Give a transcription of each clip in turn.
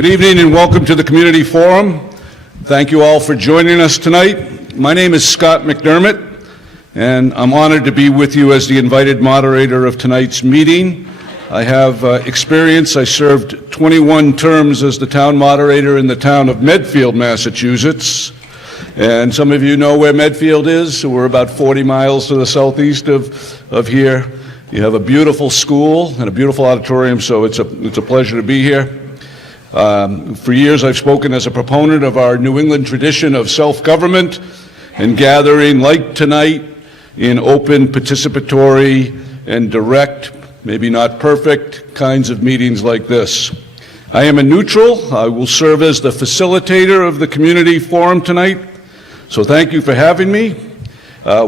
Good evening and welcome to the Community Forum. Thank you all for joining us tonight. My name is Scott McDermott, and I'm honored to be with you as the invited moderator of tonight's meeting. I have experience. I served 21 terms as the town moderator in the town of Medfield, Massachusetts. And some of you know where Medfield is, so we're about 40 miles to the southeast of here. You have a beautiful school and a beautiful auditorium, so it's a pleasure to be here. For years I've spoken as a proponent of our New England tradition of self-government and gathering like tonight in open, participatory, and direct, maybe not perfect, kinds of meetings like this. I am a neutral. I will serve as the facilitator of the community forum tonight, so thank you for having me.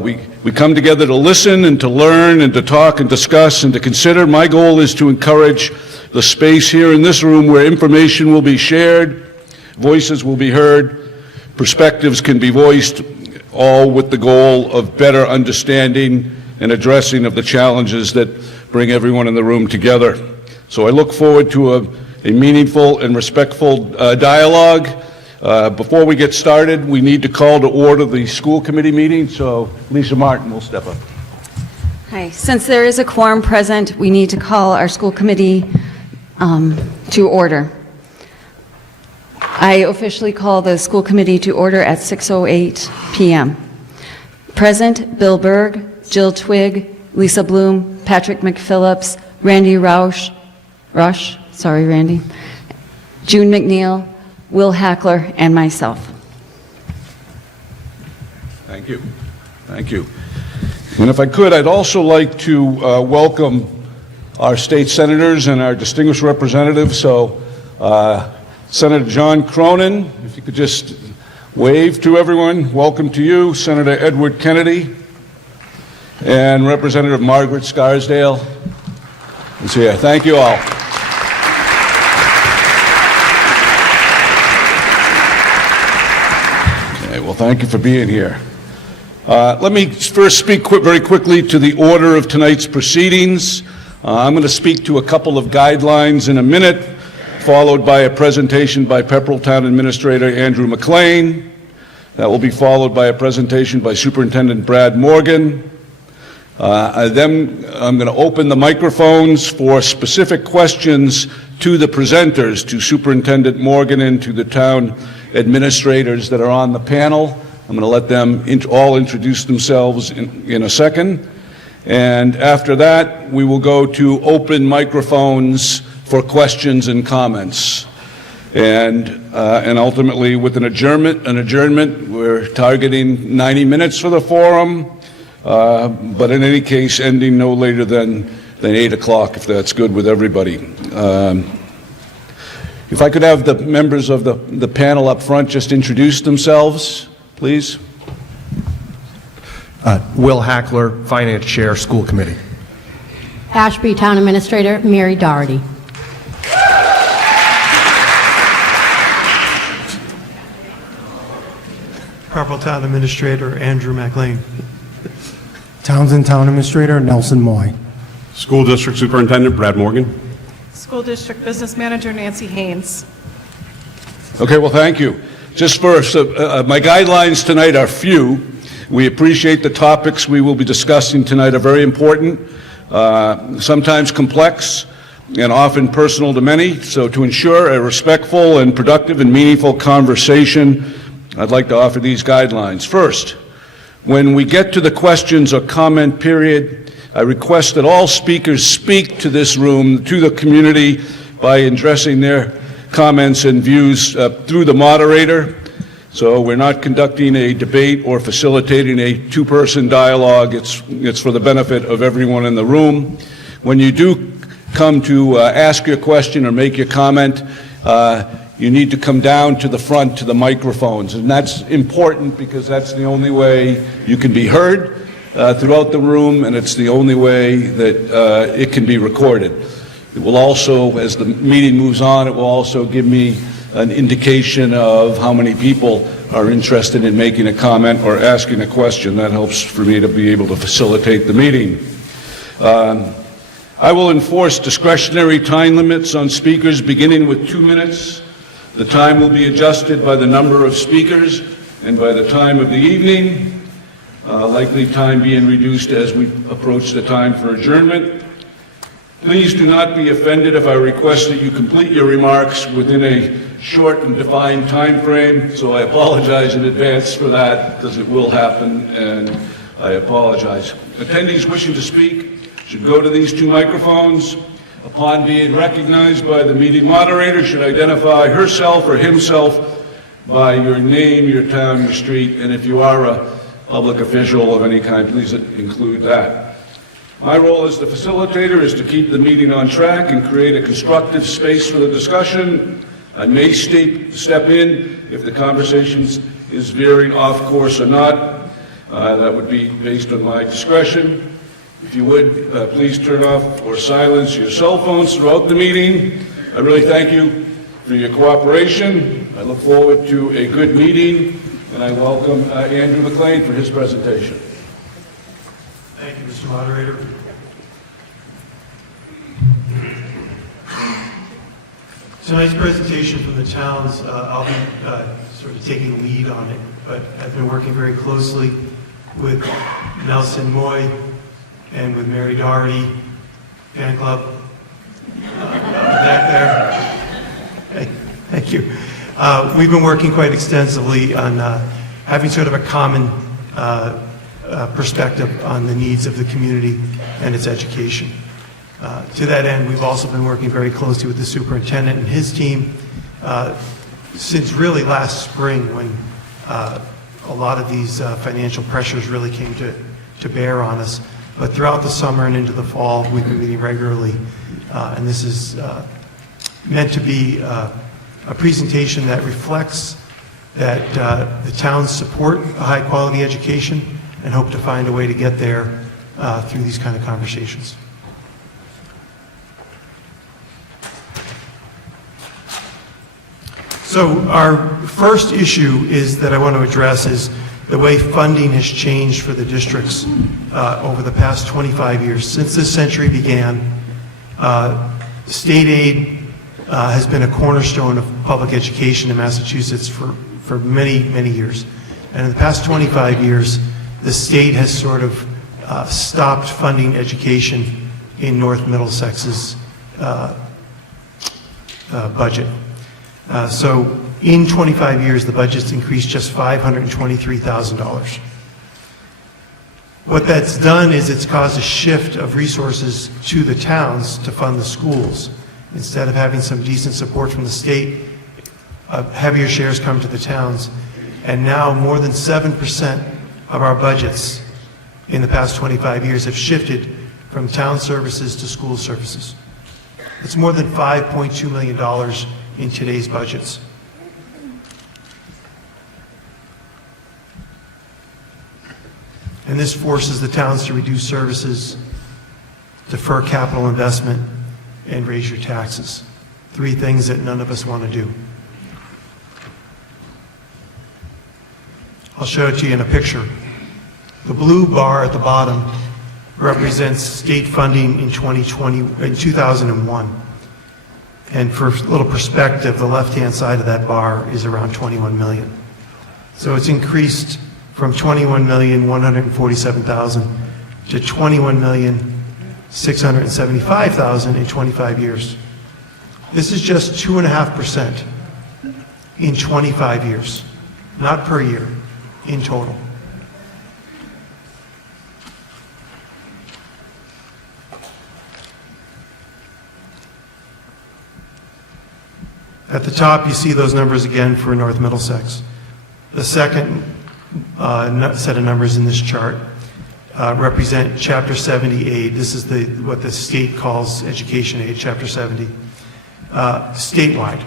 We come together to listen and to learn and to talk and discuss and to consider. My goal is to encourage the space here in this room where information will be shared, voices will be heard, perspectives can be voiced, all with the goal of better understanding and addressing of the challenges that bring everyone in the room together. So I look forward to a meaningful and respectful dialogue. Before we get started, we need to call to order the school committee meeting, so Lisa Martin will step up. Hi. Since there is a quorum present, we need to call our school committee to order. I officially call the school committee to order at 6:08 p.m. Present: Bill Berg, Jill Twigg, Lisa Bloom, Patrick McPhillips, Randy Rush, Randy, June McNeil, Will Hackler, and myself. Thank you. Thank you. And if I could, I'd also like to welcome our state senators and our distinguished representatives. So Senator John Cronin, if you could just wave to everyone. Welcome to you. Senator Edward Kennedy and Representative Margaret Scarsdale is here. Thank you all. Okay, well, thank you for being here. Let me first speak very quickly to the order of tonight's proceedings. I'm going to speak to a couple of guidelines in a minute, followed by a presentation by Pepperell Town Administrator Andrew McLean. That will be followed by a presentation by Superintendent Brad Morgan. Then I'm going to open the microphones for specific questions to the presenters, to Superintendent Morgan and to the town administrators that are on the panel. I'm going to let them all introduce themselves in a second. And after that, we will go to open microphones for questions and comments. And ultimately, with an adjournment, we're targeting 90 minutes for the forum, but in any case, ending no later than 8 o'clock, if that's good with everybody. If I could have the members of the panel up front just introduce themselves, please. Will Hackler, Finance Chair, School Committee. Ashby Town Administrator, Mary Doherty. Pepperell Town Administrator, Andrew McLean. Townsend Town Administrator, Nelson Moy. School District Superintendent, Brad Morgan. School District Business Manager, Nancy Haynes. Okay, well, thank you. Just first, my guidelines tonight are few. We appreciate the topics we will be discussing tonight are very important, sometimes complex, and often personal to many. So to ensure a respectful and productive and meaningful conversation, I'd like to offer these guidelines. First, when we get to the questions or comment period, I request that all speakers speak to this room, to the community, by addressing their comments and views through the moderator. So we're not conducting a debate or facilitating a two-person dialogue. It's for the benefit of everyone in the room. When you do come to ask your question or make your comment, you need to come down to the front to the microphones. And that's important because that's the only way you can be heard throughout the room, and it's the only way that it can be recorded. It will also, as the meeting moves on, it will also give me an indication of how many people are interested in making a comment or asking a question. That helps for me to be able to facilitate the meeting. I will enforce discretionary time limits on speakers beginning with 2 minutes The time will be adjusted by the number of speakers and by the time of the evening, likely time being reduced as we approach the time for adjournment. Please do not be offended if I request that you complete your remarks within a short and defined time frame, so I apologize in advance for that, because it will happen, and I apologize. Attendees wishing to speak should go to these two microphones. Upon being recognized by the meeting moderator, should identify herself or himself by your name, your town, your street, and if you are a public official of any kind, please include that. My role as the facilitator is to keep the meeting on track and create a constructive space for the discussion. I may step in if the conversation is veering off course or not. That would be based on my discretion. If you would, please turn off or silence your cell phones throughout the meeting. I really thank you for your cooperation. I look forward to a good meeting, and I welcome Andrew McLean for his presentation. Thank you, Mr. Moderator. Tonight's presentation from the towns, I'll be sort of taking the lead on it, but I've been working very closely with Nelson Moy and with Mary Doherty, fan club, back there. Thank you. We've been working quite extensively on having sort of a common perspective on the needs of the community and its education. To that end, we've also been working very closely with the superintendent and his team since really last spring, when a lot of these financial pressures really came to bear on us. But throughout the summer and into the fall, we've been meeting regularly, and this is meant to be a presentation that reflects that the towns support a high-quality education and hope to find a way to get there through these kind of conversations. So our first issue is that I want to address is the way funding has changed for the districts over the past 25 years. Since this century began, state aid has been a cornerstone of public education in Massachusetts for many, many years. And in the past 25 years, the state has sort of stopped funding education in North Middlesex's budget. So in 25 years, the budget's increased just $523,000. What that's done is it's caused a shift of resources to the towns to fund the schools. Instead of having some decent support from the state, heavier shares come to the towns. And now more than 7% of our budgets in the past 25 years have shifted from town services to school services. It's more than $5.2 million in today's budgets. And this forces the towns to reduce services, defer capital investment, and raise your taxes. Three things that none of us want to do. I'll show it to you in a picture. The blue bar at the bottom represents state funding in 2001. And for a little perspective, the left-hand side of that bar is around 21 million. So it's increased from 21,147,000 to 21,675,000 in 25 years. This is just 2.5% in 25 years, not per year, in total. At the top, you see those numbers again for North Middlesex. The second set of numbers in this chart represent Chapter 70 aid. This is what the state calls education aid, Chapter 70, statewide.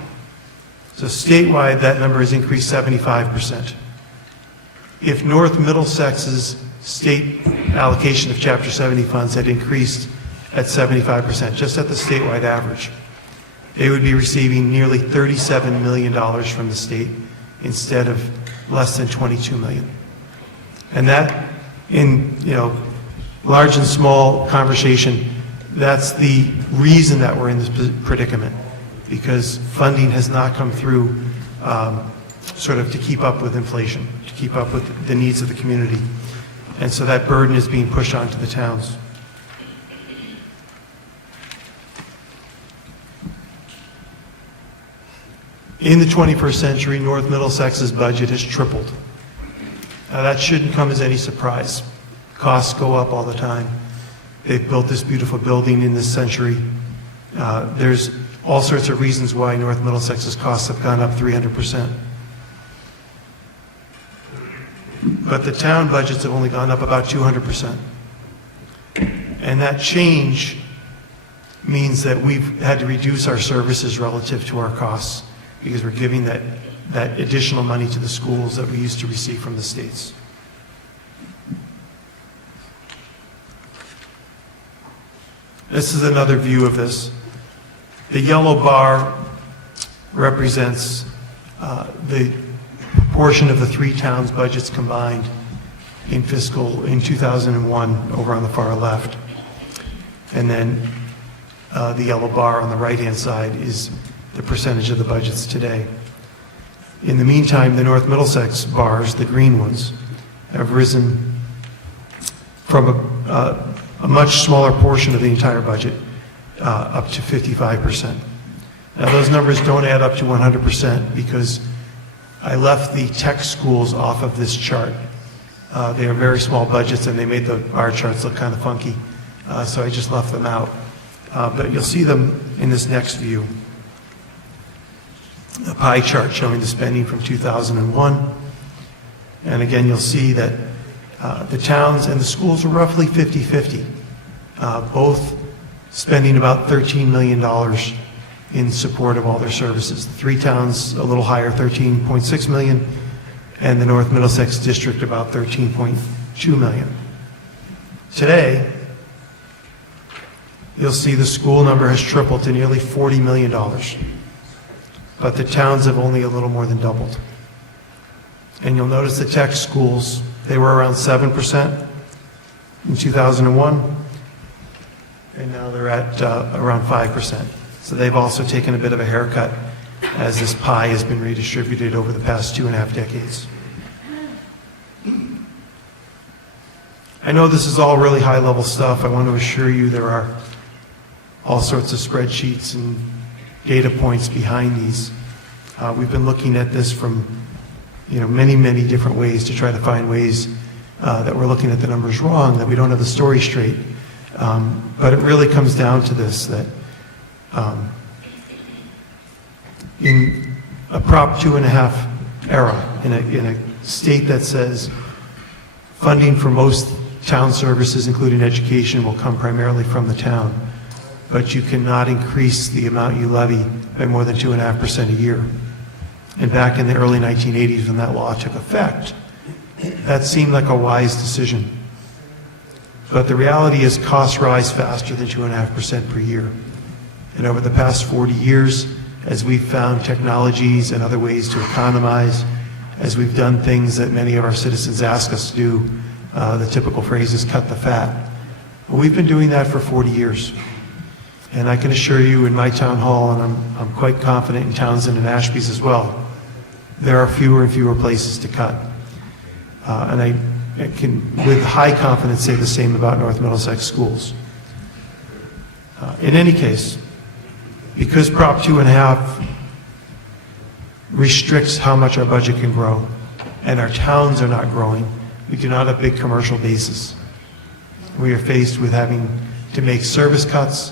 So statewide, that number has increased 75%. If North Middlesex's state allocation of Chapter 70 funds had increased at 75%, just at the statewide average, they would be receiving nearly $37 million from the state instead of less than $22 million. And that, in large and small conversation, that's the reason that we're in this predicament. because funding has not come through sort of to keep up with inflation, to keep up with the needs of the community. And so that burden is being pushed onto the towns. In the 21st century, North Middlesex's budget has tripled. Now, that shouldn't come as any surprise. Costs go up all the time. They've built this beautiful building in this century. There's all sorts of reasons why North Middlesex's costs have gone up 300%. But the town budgets have only gone up about 200%. And that change means that we've had to reduce our services relative to our costs because we're giving that additional money to the schools that we used to receive from the states. This is another view of this. The yellow bar represents the proportion of the three towns' budgets combined in 2001 over on the far left. And then the yellow bar on the right-hand side is the percentage of the budgets today. In the meantime, the North Middlesex bars, the green ones, have risen from a much smaller portion of the entire budget up to 55%. Now, those numbers don't add up to 100% because I left the tech schools off of this chart. They are very small budgets and they made the bar charts look kind of funky, so I just left them out. But you'll see them in this next view. A pie chart showing the spending from 2001. And again, you'll see that the towns and the schools are roughly 50-50, both spending about $13 million in support of all their services. The three towns a little higher, $13.6 million, and the North Middlesex District about $13.2 million. Today, you'll see the school number has tripled to nearly $40 million. But the towns have only a little more than doubled. And you'll notice the tech schools, they were around 7% in 2001, and now they're at around 5%. So they've also taken a bit of a haircut as this pie has been redistributed over the past 2.5 decades. I know this is all really high-level stuff. I want to assure you there are all sorts of spreadsheets and data points behind these. We've been looking at this from many, many different ways to try to find ways that we're looking at the numbers wrong, that we don't have the story straight. But it really comes down to this, that in a Prop 2.5 era, in a state that says funding for most town services, including education, will come primarily from the town, but you cannot increase the amount you levy by more than 2.5% a year. And back in the early 1980s, when that law took effect, that seemed like a wise decision. But the reality is costs rise faster than 2.5% per year. And over the past 40 years, as we've found technologies and other ways to economize, as we've done things that many of our citizens ask us to do, the typical phrase is cut the fat. Well, we've been doing that for 40 years. And I can assure you in my town hall, and I'm quite confident in Townsend and Ashby's as well, there are fewer and fewer places to cut. And I can, with high confidence, say the same about North Middlesex schools. In any case, because Prop 2.5 restricts how much our budget can grow, and our towns are not growing, we do not have big commercial bases. We are faced with having to make service cuts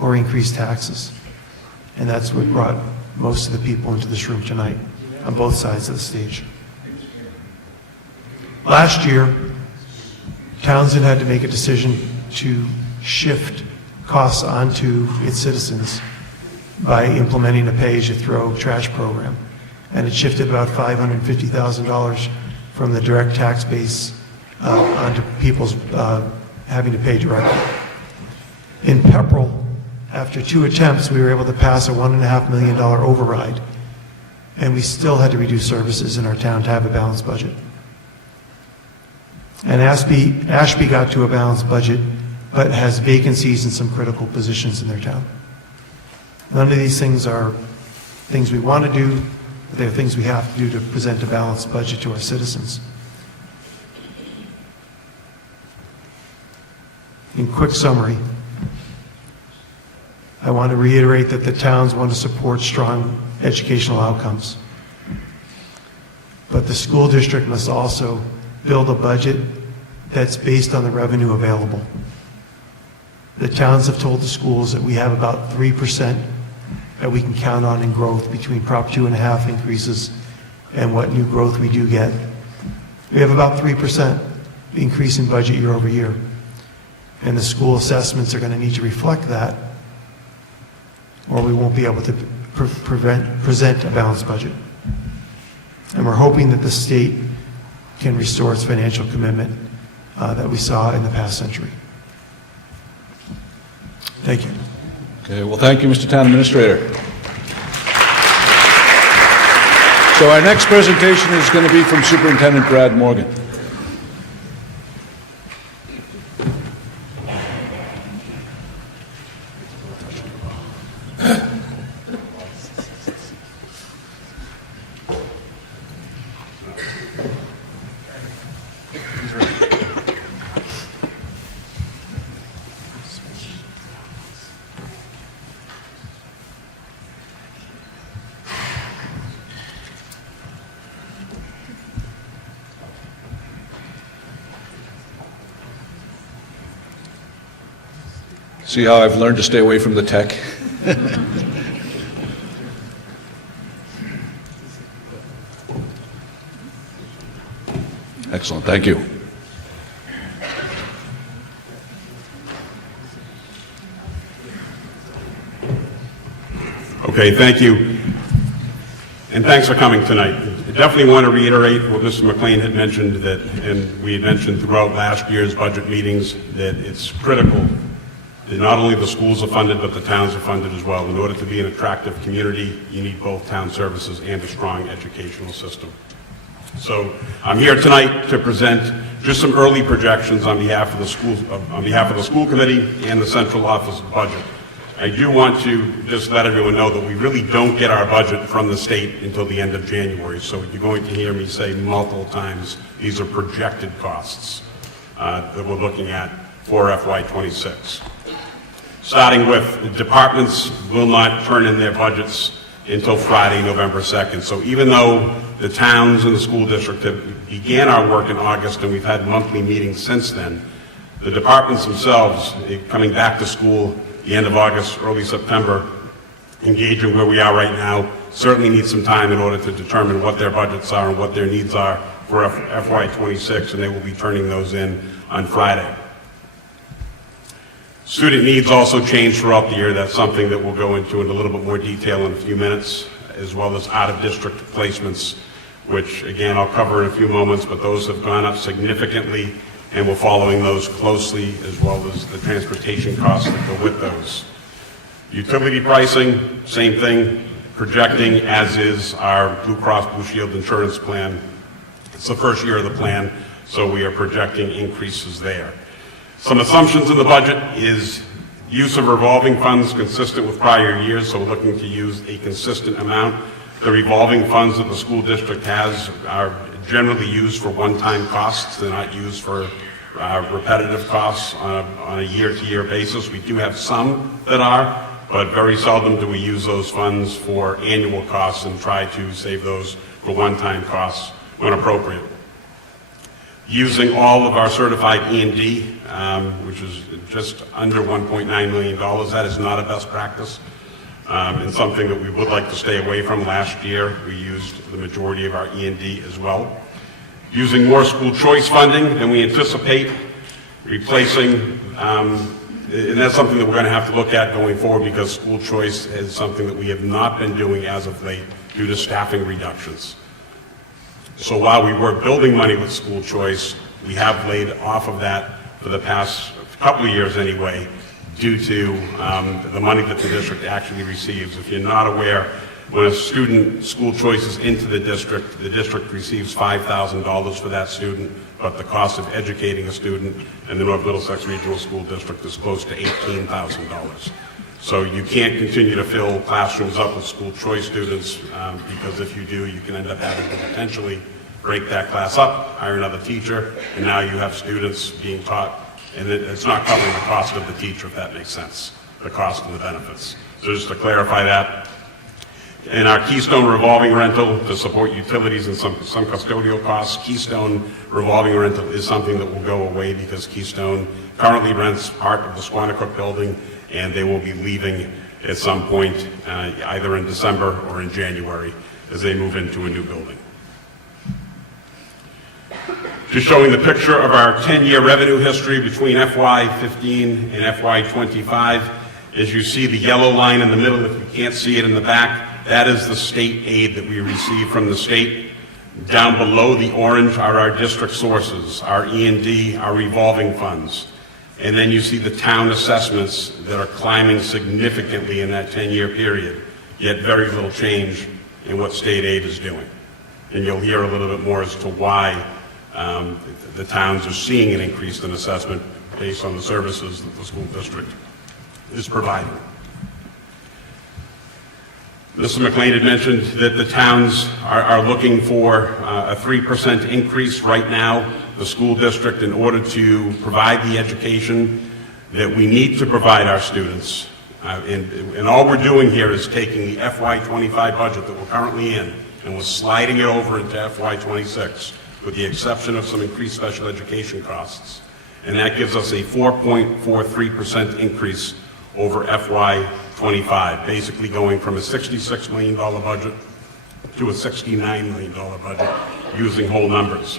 or increase taxes. And that's what brought most of the people into this room tonight, on both sides of the stage. Last year, Townsend had to make a decision to shift costs onto its citizens by implementing a pay-as-you-throw trash program. And it shifted about $550,000 from the direct tax base onto people's having to pay directly. In Pepperell, after 2 attempts, we were able to pass a $1.5 million override, and we still had to reduce services in our town to have a balanced budget. And Ashby got to a balanced budget, but has vacancies in some critical positions in their town. None of these things are things we want to do, but they're things we have to do to present a balanced budget to our citizens. In quick summary, I want to reiterate that the towns want to support strong educational outcomes. But the school district must also build a budget that's based on the revenue available. The towns have told the schools that we have about 3% that we can count on in growth between Prop 2.5 increases and what new growth we do get. We have about 3% increase in budget year over year. And the school assessments are going to need to reflect that, or we won't be able to present a balanced budget. And we're hoping that the state can restore its financial commitment that we saw in the past century. Thank you. Okay, well, thank you, Mr. Town Administrator. So our next presentation is going to be from Superintendent Brad Morgan. See how I've learned to stay away from the tech? Excellent, thank you. Okay, thank you. And thanks for coming tonight. I definitely want to reiterate what Mr. McLean had mentioned, that, and we had mentioned throughout last year's budget meetings, that it's critical that not only the schools are funded, but the towns are funded as well. In order to be an attractive community, you need both town services and a strong educational system. So I'm here tonight to present just some early projections on behalf of the school committee and the central office budget. I do want to just let everyone know that we really don't get our budget from the state until the end of January. So you're going to hear me say multiple times, these are projected costs that we're looking at for FY26. Starting with, the departments will not turn in their budgets until Friday, November 2nd. So even though the towns and the school district have began our work in August and we've had monthly meetings since then, the departments themselves, coming back to school the end of August, early September, engaging where we are right now, certainly need some time in order to determine what their budgets are and what their needs are for FY26, and they will be turning those in on Friday. Student needs also change throughout the year. That's something that we'll go into in a little bit more detail in a few minutes, as well as out-of-district placements, which, again, I'll cover in a few moments, but those have gone up significantly, and we're following those closely, as well as the transportation costs that go with those. Utility pricing, same thing, projecting as is our Blue Cross Blue Shield insurance plan. It's the first year of the plan, so we are projecting increases there. Some assumptions in the budget is use of revolving funds consistent with prior years, so we're looking to use a consistent amount. The revolving funds that the school district has are generally used for one-time costs. They're not used for repetitive costs on a year-to-year basis. We do have some that are, but very seldom do we use those funds for annual costs and try to save those for one-time costs when appropriate. Using all of our certified E&D, which is just under $1.9 million, that is not a best practice, and something that we would like to stay away from. Last year, we used the majority of our E&D as well. Using more school choice funding than we anticipate, replacing, and that's something that we're going to have to look at going forward, because school choice is something that we have not been doing as of late due to staffing reductions. So while we were building money with school choice, we have laid off of that for the past couple of years anyway, due to the money that the district actually receives. If you're not aware, when a student school choice is into the district receives $5,000 for that student, but the cost of educating a student in the North Middlesex Regional School District is close to $18,000. So you can't continue to fill classrooms up with school choice students, because if you do, you can end up having to potentially break that class up, hire another teacher, and now you have students being taught, and it's not covering the cost of the teacher, if that makes sense, the cost and the benefits. So just to clarify that. In our Keystone revolving rental to support utilities and some custodial costs, Keystone revolving rental is something that will go away because Keystone currently rents part of the Squanicook building, and they will be leaving at some point, either in December or in January, as they move into a new building. Just showing the picture of our 10-year revenue history between FY15 and FY25. As you see the yellow line in the middle, if you can't see it in the back, that is the state aid that we receive from the state. Down below the orange are our district sources, our E&D, our revolving funds. And then you see the town assessments that are climbing significantly in that 10-year period, yet very little change in what state aid is doing. And you'll hear a little bit more as to why the towns are seeing an increase in assessment based on the services that the school district is providing. Mr. McLean had mentioned that the towns are looking for a 3% increase right now, the school district, in order to provide the education that we need to provide our students. And all we're doing here is taking the FY25 budget that we're currently in, and we're sliding it over into FY26, with the exception of some increased special education costs. And that gives us a 4.43% increase over FY25, basically going from a $66 million budget to a $69 million budget using whole numbers.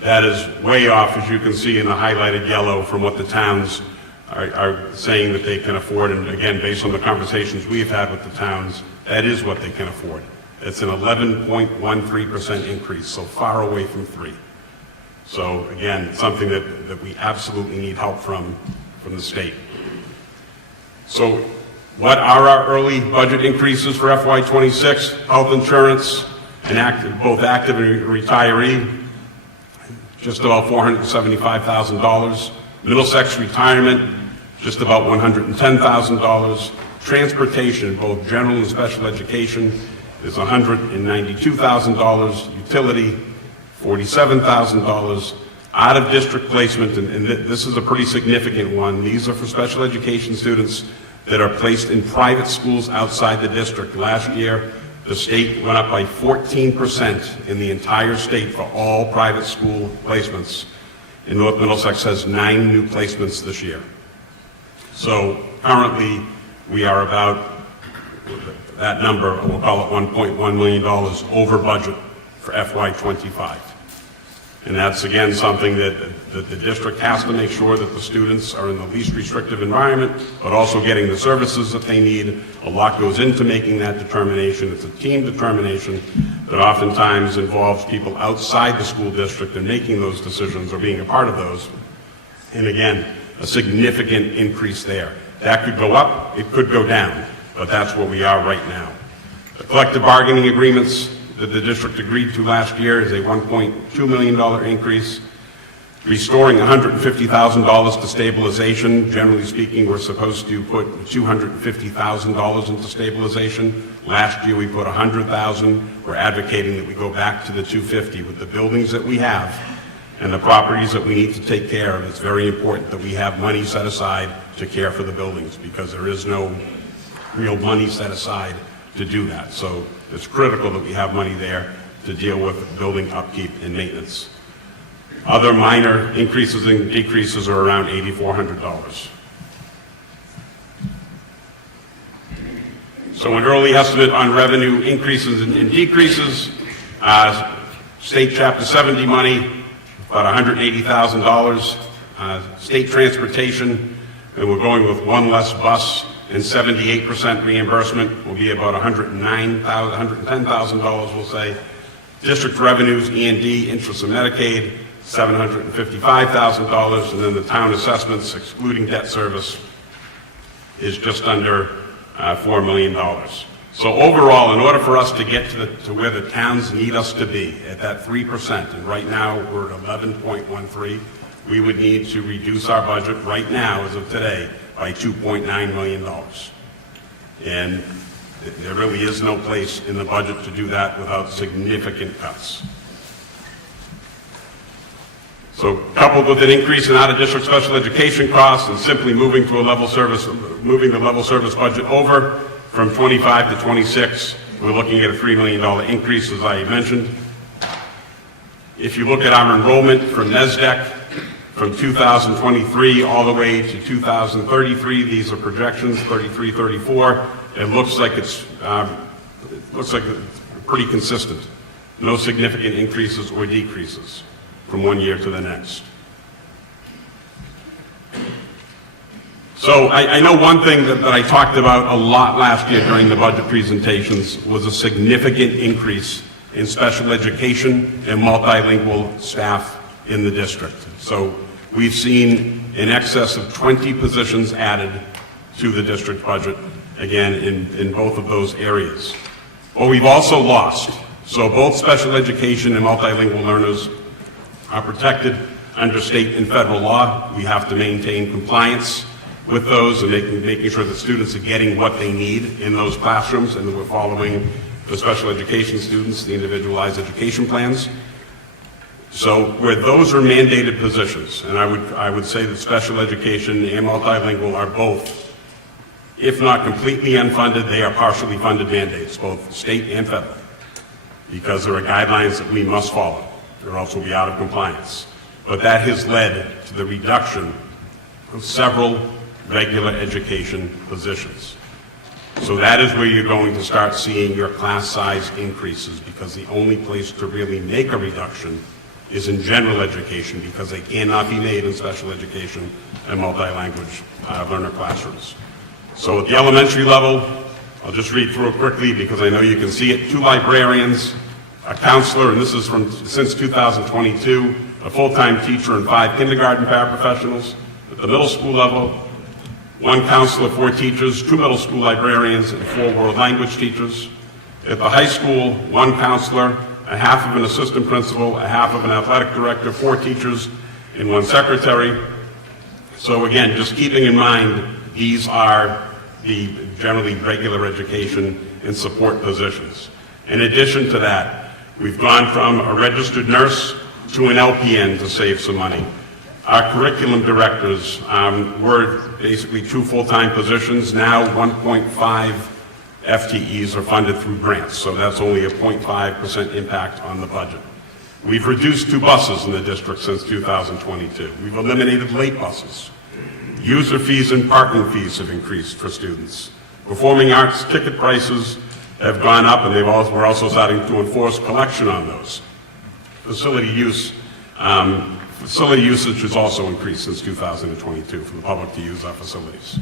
That is way off, as you can see in the highlighted yellow, from what the towns are saying that they can afford. And again, based on the conversations we've had with the towns, that is what they can afford. It's an 11.13% increase, so far away from 3. So again, something that we absolutely need help from the state. So what are our early budget increases for FY26? Health insurance, and both active and retiree, just about $475,000. Middlesex retirement, just about $110,000. Transportation, both general and special education, is $192,000. Utility, $47,000. Out of district placement, and this is a pretty significant one. These are for special education students that are placed in private schools outside the district. Last year, the state went up by 14% in the entire state for all private school placements. And North Middlesex has 9 new placements this year. So currently, we are about that number, we'll call it $1.1 million over budget for FY25. And that's, again, something that the district has to make sure that the students are in the least restrictive environment, but also getting the services that they need. A lot goes into making that determination. It's a team determination that oftentimes involves people outside the school district in making those decisions or being a part of those. And again, a significant increase there. That could go up, it could go down, but that's where we are right now. The collective bargaining agreements that the district agreed to last year is a $1.2 million increase, restoring $150,000 to stabilization. Generally speaking, we're supposed to put $250,000 into stabilization. Last year we put $100,000. We're advocating that we go back to the $250,000 with the buildings that we have and the properties that we need to take care of. It's very important that we have money set aside to care for the buildings, because there is no real money set aside to do that. So it's critical that we have money there to deal with building upkeep and maintenance. Other minor increases and decreases are around $8,400. So an early estimate on revenue increases and decreases. State Chapter 70 money, about $180,000. State transportation, and we're going with one less bus and 78% reimbursement, will be about $110,000, we'll say. District revenues, E&D, interest and Medicaid, $755,000, and then the town assessments, excluding debt service, is just under $4 million. So overall, in order for us to get to where the towns need us to be, at that 3%, and right now we're at 11.13, we would need to reduce our budget right now, as of today, by $2.9 million. And there really is no place in the budget to do that without significant cuts. So coupled with an increase in out-of-district special education costs and simply moving the level service budget over from 25 to 26, we're looking at a $3 million increase, as I mentioned. If you look at our enrollment from NSDEC from 2023 all the way to 2033, these are projections, 33, 34, it looks like it's pretty consistent. No significant increases or decreases from one year to the next. So I know one thing that I talked about a lot last year during the budget presentations was a significant increase in special education and multilingual staff in the district. So we've seen in excess of 20 positions added to the district budget, again, in both of those areas. But we've also lost. So both special education and multilingual learners are protected under state and federal law. We have to maintain compliance with those and making sure that students are getting what they need in those classrooms, and that we're following the special education students, the individualized education plans. So where those are mandated positions, and I would say that special education and multilingual are both, if not completely unfunded, they are partially funded mandates, both state and federal, because there are guidelines that we must follow, or else we'll be out of compliance. But that has led to the reduction of several regular education positions. So that is where you're going to start seeing your class size increases, because the only place to really make a reduction is in general education, because they cannot be made in special education and multi-language learner classrooms. So at the elementary level, I'll just read through it quickly because I know you can see it. 2 librarians, a counselor, and this is since 2022, a full-time teacher and 5 kindergarten paraprofessionals. At the middle school level, 1 counselor, 4 teachers, 2 middle school librarians, and 4 world language teachers. At the high school, 1 counselor, a half of an assistant principal, a half of an athletic director, 4 teachers, and 1 secretary. So again, just keeping in mind, these are the generally regular education and support positions. In addition to that, we've gone from a registered nurse to an LPN to save some money. Our curriculum directors were basically 2 full-time positions. Now 1.5 FTEs are funded through grants, so that's only a 0.5% impact on the budget. We've reduced 2 buses in the district since 2022. We've eliminated late buses. User fees and parking fees have increased for students. Performing arts ticket prices have gone up, and we're also starting to enforce collection on those. Facility usage has also increased since 2022 for the public to use our facilities.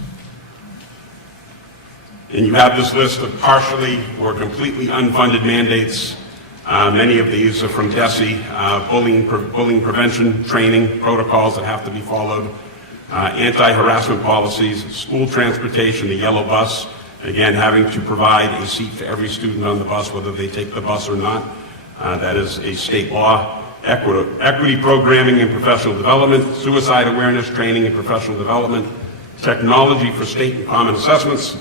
And you have this list of partially or completely unfunded mandates. Many of these are from DESE, bullying prevention training protocols that have to be followed, anti-harassment policies, school transportation, the yellow bus, again, having to provide a seat for every student on the bus, whether they take the bus or not. That is a state law. Equity programming and professional development, suicide awareness training and professional development, technology for state and common assessments,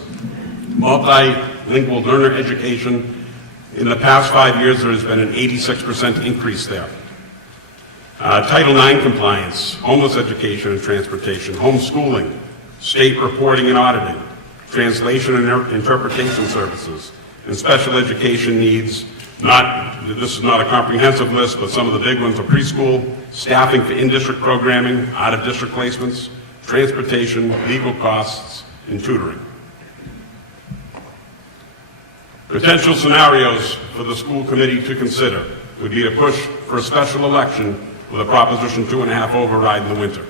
multilingual learner education. In the past 5 years, there has been an 86% increase there. Title IX compliance, homeless education and transportation, homeschooling, state reporting and auditing, translation and interpretation services, and special education needs. This is not a comprehensive list, but some of the big ones are preschool, staffing for in-district programming, out-of-district placements, transportation, legal costs, and tutoring. Potential scenarios for the school committee to consider would be to push for a special election with a Proposition 2.5 override in the winter.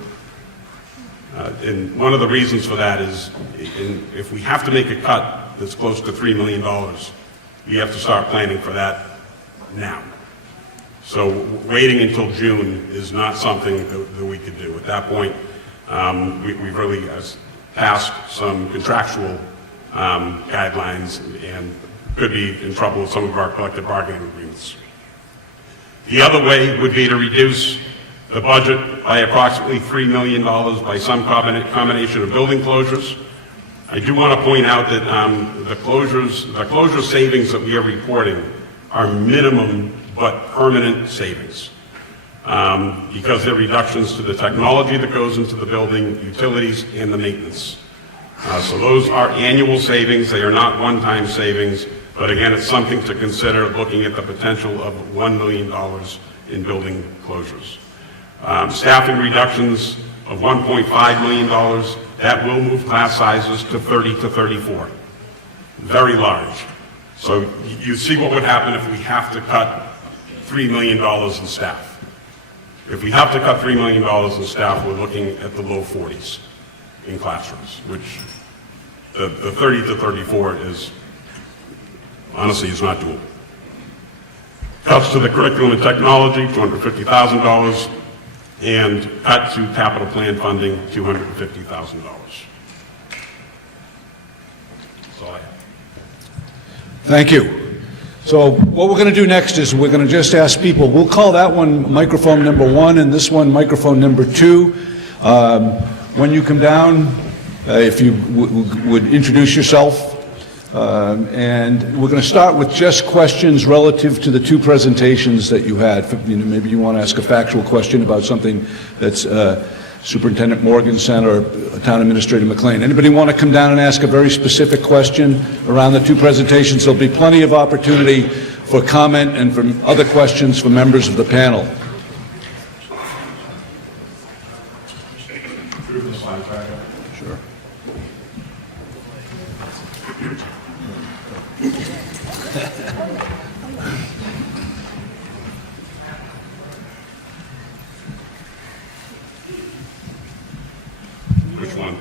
And one of the reasons for that is if we have to make a cut that's close to $3 million, we have to start planning for that now. So waiting until June is not something that we could do. At that point, we've really passed some contractual guidelines and could be in trouble with some of our collective bargaining agreements. The other way would be to reduce the budget by approximately $3 million by some combination of building closures, I do want to point out that the closure savings that we are reporting are minimum but permanent savings, because they're reductions to the technology that goes into the building, utilities, and the maintenance. So those are annual savings. They are not one-time savings, but again, it's something to consider looking at the potential of $1 million in building closures. Staffing reductions of $1.5 million, that will move class sizes to 30 to 34. Very large. So you see what would happen if we have to cut $3 million in staff. If we have to cut $3 million in staff, we're looking at the low 40s in classrooms, which the 30 to 34 is, honestly, is not doable. Cuts to the curriculum and technology, $250,000, and cut to capital plan funding, $250,000. That's all I have. Thank you. So what we're going to do next is we're going to just ask people, we'll call that one microphone number 1 and this one microphone number 2. When you come down, if you would introduce yourself. And we're going to start with just questions relative to the 2 presentations that you had. Maybe you want to ask a factual question about something that's Superintendent Morgan sent or Town Administrator McLean. Anybody want to come down and ask a very specific question around the 2 presentations? There'll be plenty of opportunity for comment and for other questions from members of the panel. Sure. Which one?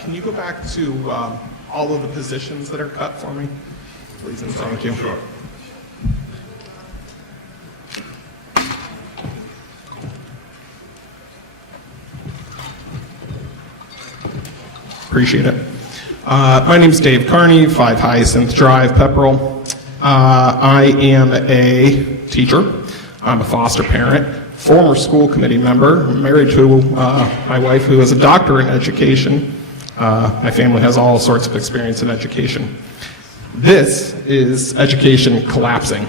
Can you go back to all of the positions that are cut for me, please, and thank you. Sure. Appreciate it. My name's Dave Carney, 5 Hyacinth Drive, Pepperell. I am a teacher. I'm a foster parent, former school committee member. I'm married to my wife, who is a doctor in education. My family has all sorts of experience in education. This is education collapsing,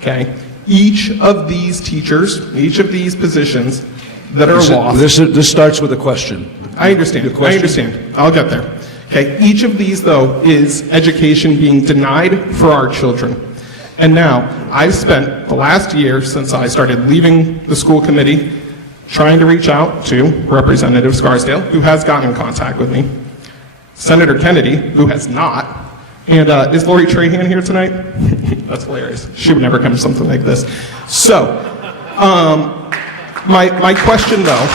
okay? Each of these teachers, each of these positions that are lost. This starts with a question. I understand. Your question? I understand. I'll get there. Okay. Each of these, though, is education being denied for our children. And now, I've spent the last year since I started leaving the school committee trying to reach out to Representative Scarsdale, who has gotten in contact with me, Senator Kennedy, who has not, and is Lori Trahan here tonight? That's hilarious. She would never come to something like this. So, my question, though,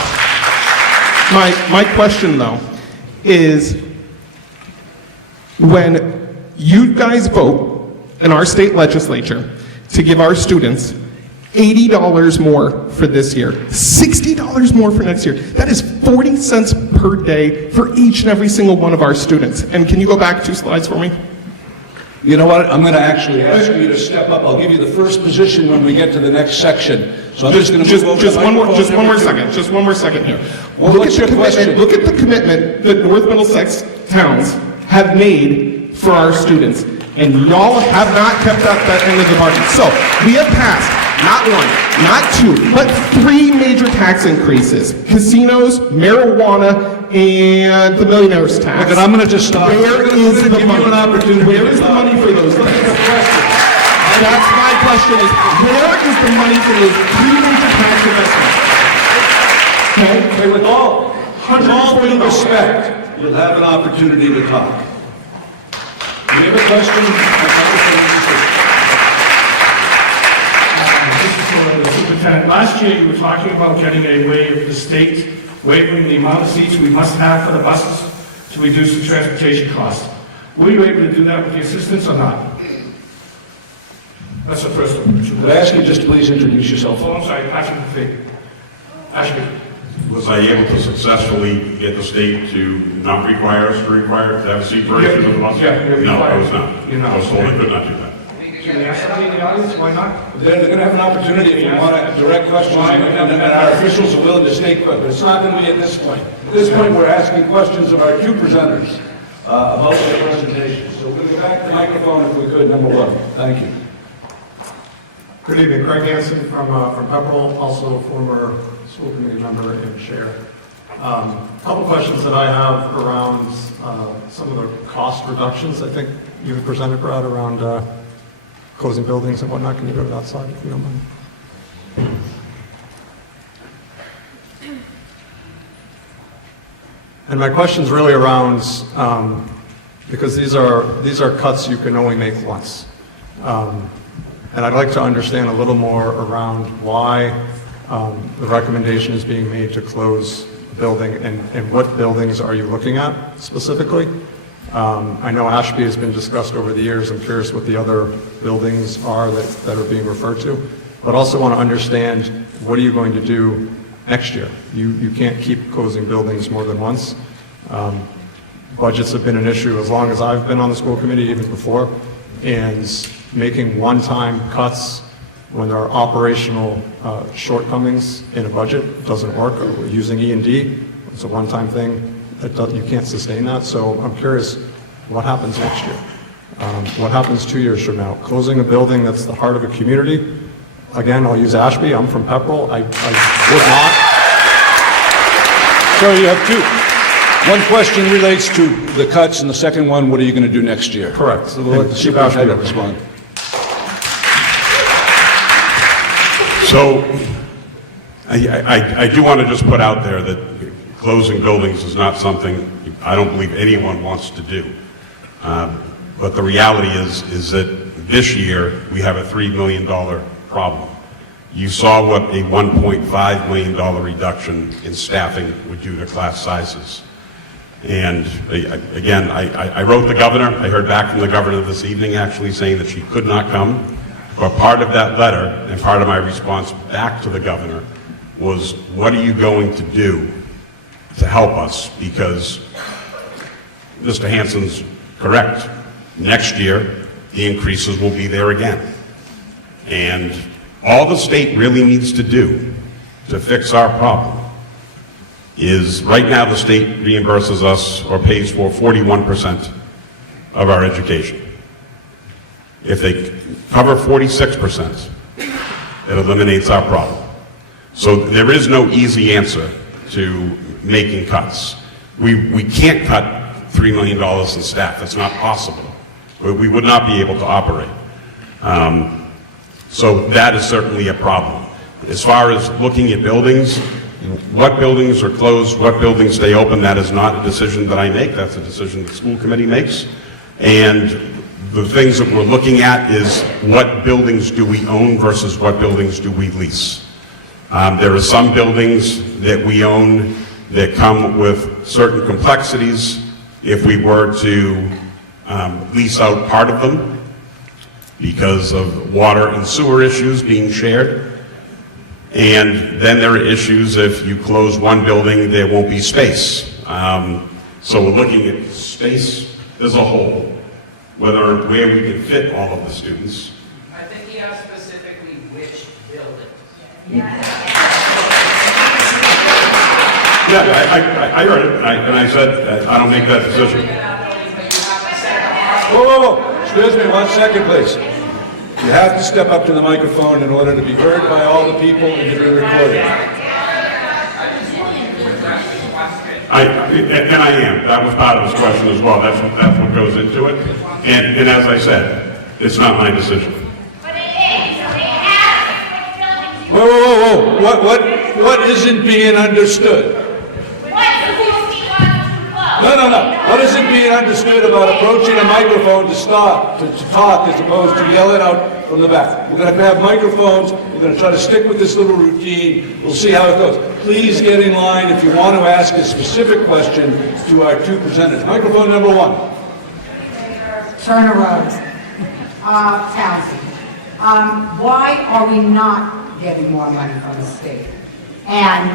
my question, though, is when you guys vote in our state legislature to give our students $80 more for this year, $60 more for next year, that is 40 cents per day for each and every single one of our students. And can you go back 2 slides for me? You know what? I'm going to actually ask you to step up. I'll give you the first position when we get to the next section. So I'm just going to move over just to one more microphone second. Just one more second here. Well, what's your question? Look at the commitment that North Middlesex towns have made for our students, and y'all have not kept up that end of the bargain. So we have passed not 1, not 2, but 3 major tax increases: casinos, marijuana, and the millionaire's tax. Look, I'm going to just stop. Where is the money? Where is the money for those things? That's my question: is where is the money for those 3 major tax investments? Okay, with all due respect, you'll have an opportunity to talk. Do you have a question? Superintendent, last year you were talking about getting a waiver of the state, waiving the amount of seats we must have for the buses to reduce the transportation costs. Were you able to do that with the assistance or not? That's the first one. Could I ask you just to please introduce yourself? Oh, I'm sorry, Patrick McPhee. Ashby. Was I able to successfully get the state to not require us to have a seat for each of the buses? Yeah, you're No, I required. was not. You're not. I was told I could not do that. Can we ask somebody in the audience, why not? They're going to have an opportunity if you want to direct questions, and our officials are willing to state questions. But it's not going to be at this point. At this point, we're asking questions of our 2 presenters. about their presentation. So we're going to go back to the microphone if we could, number one. Thank you. Good evening, Craig Hansen from Pepperell, also a former school committee member and chair. A couple questions that I have around some of the cost reductions. I think you presented, Brad, around closing buildings and whatnot. Can you go to that slide if you don't mind? And my question's really around, because these are cuts you can only make once. And I'd like to understand a little more around why the recommendation is being made to close the building and what buildings are you looking at specifically? I know Ashby has been discussed over the years. I'm curious what the other buildings are that are being referred to, but also want to understand what are you going to do next year? You can't keep closing buildings more than once. Budgets have been an issue as long as I've been on the school committee, even before, and making one-time cuts when there are operational shortcomings in a budget doesn't work. Using E&D, it's a one-time thing. You can't sustain that. So I'm curious what happens next year. What happens 2 years from now? Closing a building that's the heart of a community. Again, I'll use Ashby. I'm from Pepperell. I would not. So you have two. One question relates to the cuts, and the second one, what are you going to do next year? Correct. So we'll let the superintendent respond. So I do want to just put out there that closing buildings is not something I don't believe anyone wants to do. But the reality is that this year we have a $3 million problem. You saw what a $1.5 million reduction in staffing would do to class sizes. And again, I wrote the governor. I heard back from the governor this evening actually saying that she could not come. But part of that letter and part of my response back to the governor was, what are you going to do to help us? Because Mr. Hansen's correct. Next year, the increases will be there again. And all the state really needs to do to fix our problem is, right now the state reimburses us or pays for 41% of our education. If they cover 46%, it eliminates our problem. So there is no easy answer to making cuts. We can't cut $3 million in staff. That's not possible. We would not be able to operate. So that is certainly a problem. As far as looking at buildings, what buildings are closed, what buildings stay open, that is not a decision that I make. That's a decision the school committee makes. And the things that we're looking at is what buildings do we own versus what buildings do we lease. There are some buildings that we own that come with certain complexities. If we were to lease out part of them because of water and sewer issues being shared. And then there are issues if you close one building, there won't be space. So we're looking at space as a whole, where we can fit all of the students. I think he asked specifically which building. Yeah, I heard it, and I said I don't make that decision. Whoa, whoa, whoa. Excuse me 1 second, please. You have to step up to the microphone in order to be heard by all the people and to be recorded. And I am. That was part of his question as well. That's what goes into it. And as I said, it's not my decision. Whoa, whoa, whoa, whoa. What isn't being understood? No. What isn't being understood about approaching a microphone to stop, to talk, as opposed to yell it out from the back? We're going to have microphones. We're going to try to stick with this little routine. We'll see how it goes. Please get in line if you want to ask a specific question to our two presenters. Microphone number one. Turner Rhodes, Townsend. Why are we not getting more money from the state? And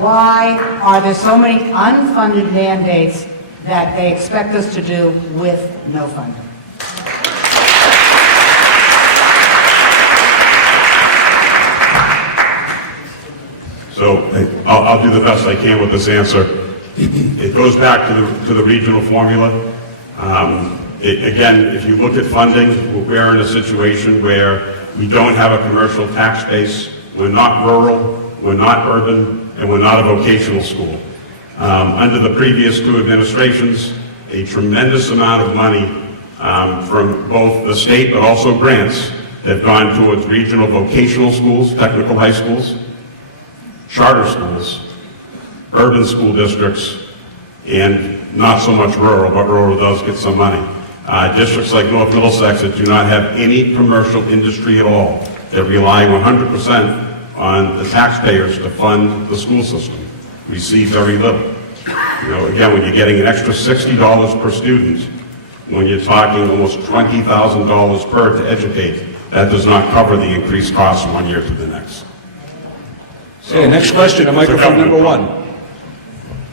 why are there so many unfunded mandates that they expect us to do with no funding? So I'll do the best I can with this answer. It goes back to the regional formula. Again, if you look at funding, we're in a situation where we don't have a commercial tax base, we're not rural, we're not urban, and we're not a vocational school. Under the previous two administrations, a tremendous amount of money from both the state but also grants have gone towards regional vocational schools, technical high schools, charter schools, urban school districts, and not so much rural, but rural does get some money. Districts like North Middlesex that do not have any commercial industry at all, they're relying 100% on the taxpayers to fund the school system, receive very little. You know, again, when you're getting an extra $60 per student, when you're talking almost $20,000 per to educate, that does not cover the increased costs from one year to the next. Okay, next question, microphone number 1.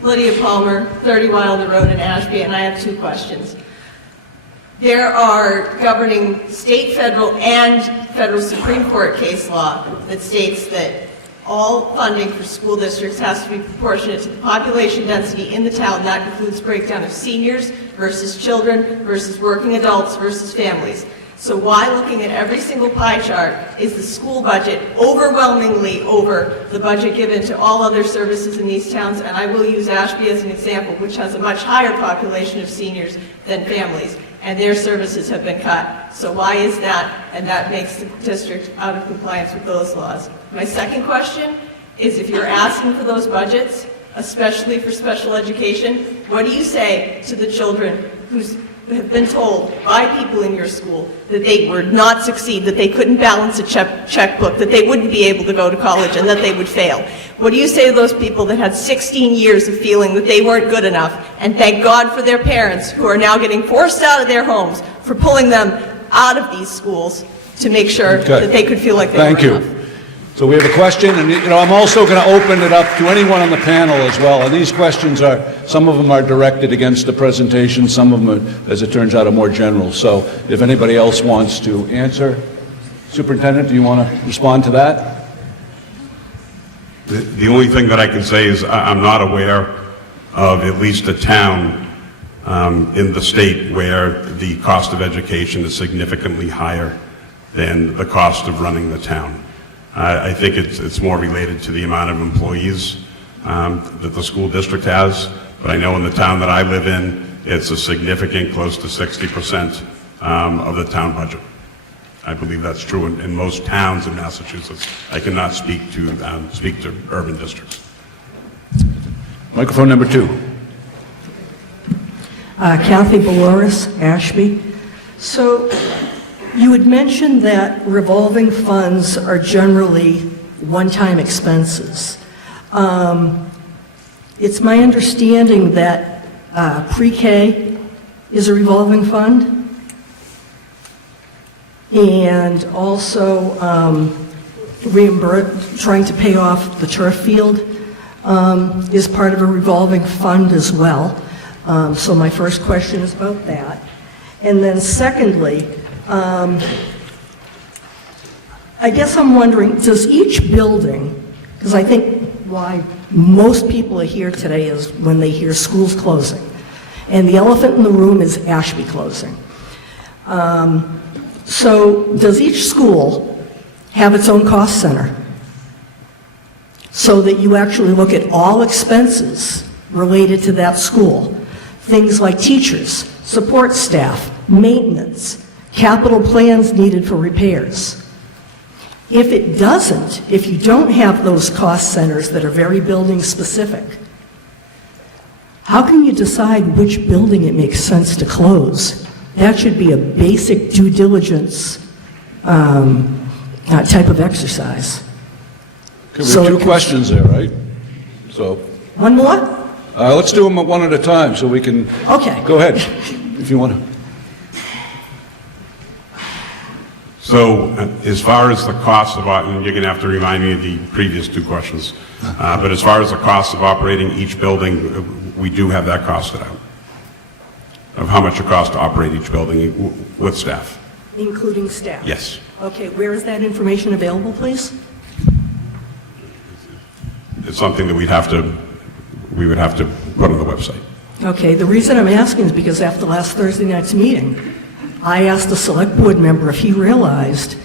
Lydia Palmer, 30 Wilder Road in Ashby, and I have 2 questions. There are governing state, federal, and federal Supreme Court case law that states that all funding for school districts has to be proportionate to the population density in the town. That includes breakdown of seniors versus children versus working adults versus families. So why, looking at every single pie chart, is the school budget overwhelmingly over the budget given to all other services in these towns? And I will use Ashby as an example, which has a much higher population of seniors than families, and their services have been cut. So why is that? And that makes the district out of compliance with those laws. My second question is, if you're asking for those budgets, especially for special education, what do you say to the children who have been told by people in your school that they would not succeed, that they couldn't balance a checkbook, that they wouldn't be able to go to college, and that they would fail? What do you say to those people that had 16 years of feeling that they weren't good enough, and thank God for their parents who are now getting forced out of their homes for pulling them out of these schools to make sure that they could feel like they were enough? So we have a question, and I'm also going to open it up to anyone on the panel as well. And these questions are, some of them are directed against the presentation, some of them, are, as it turns out, are more general. So if anybody else wants to answer, Superintendent, do you want to respond to that? The only thing that I can say is I'm not aware of at least a town in the state where the cost of education is significantly higher than the cost of running the town. I think it's more related to the amount of employees that the school district has, but I know in the town that I live in, it's a significant, close to 60% of the town budget. I believe that's true in most towns in Massachusetts. I cannot speak to urban districts. Microphone number 2. Kathy Boloris, Ashby. So you had mentioned that revolving funds are generally one-time expenses. It's my understanding that pre-K is a revolving fund, and also trying to pay off the turf field is part of a revolving fund as well. So my first question is about that. And then secondly, I guess I'm wondering, does each building, because I think why most people are here today is when they hear schools closing, and the elephant in the room is Ashby closing. So does each school have its own cost center so that you actually look at all expenses related to that school? Things like teachers, support staff, maintenance, capital plans needed for repairs. If it doesn't, if you don't have those cost centers that are very building specific, how can you decide which building it makes sense to close? That should be a basic due diligence type of exercise. Okay, we have 2 questions there, right? So one more? let's do them one at a time so we can. Okay. Go ahead, if you want to. So as far as the cost of, and you're going to have to remind me of the previous 2 questions, but as far as the cost of operating each building, we do have that costed out, of how much it costs to operate each building with staff. Including staff? Yes. Okay, where is that information available, please? It's something that we would have to put on the website. Okay, the reason I'm asking is because after last Thursday night's meeting, I asked a select board member if he realized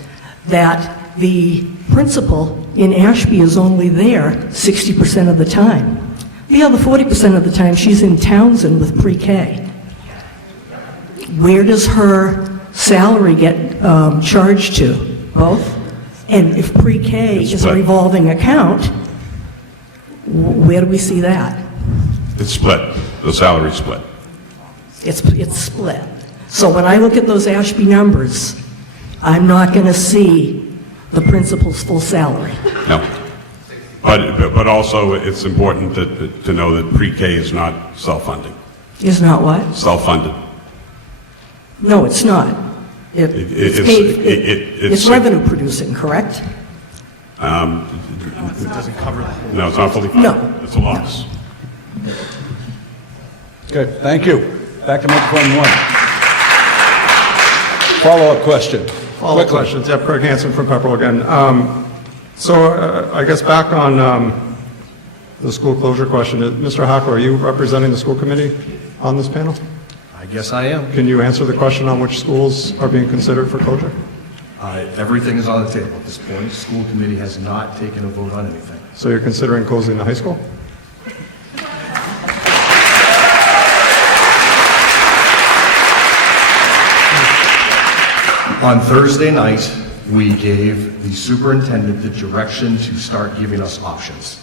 that the principal in Ashby is only there 60% of the time. The other 40% of the time, she's in Townsend with pre-K. Where does her salary get charged to? Both? And if pre-K is a revolving account, where do we see that? It's split, the salary's split. It's split. So when I look at those Ashby numbers, I'm not going to see the principal's full salary. No. But also, it's important to know that pre-K is not self-funding. Is not what? Self-funded. No, it's not. It's revenue producing, correct? It doesn't cover the whole. No, it's not fully funded. No. It's a loss. Good, thank you. Back to microphone 1. Follow-up question. Follow-up questions. Yeah, Craig Hansen from Pepperell again. I guess back on the school closure question, Mr. Hackler, are you representing the school committee on this panel? I guess I am. Can you answer the question on which schools are being considered for closure? Everything is on the table at this point. The school committee has not taken a vote on anything. So you're considering closing the high school? On Thursday night, we gave the superintendent the direction to start giving us options.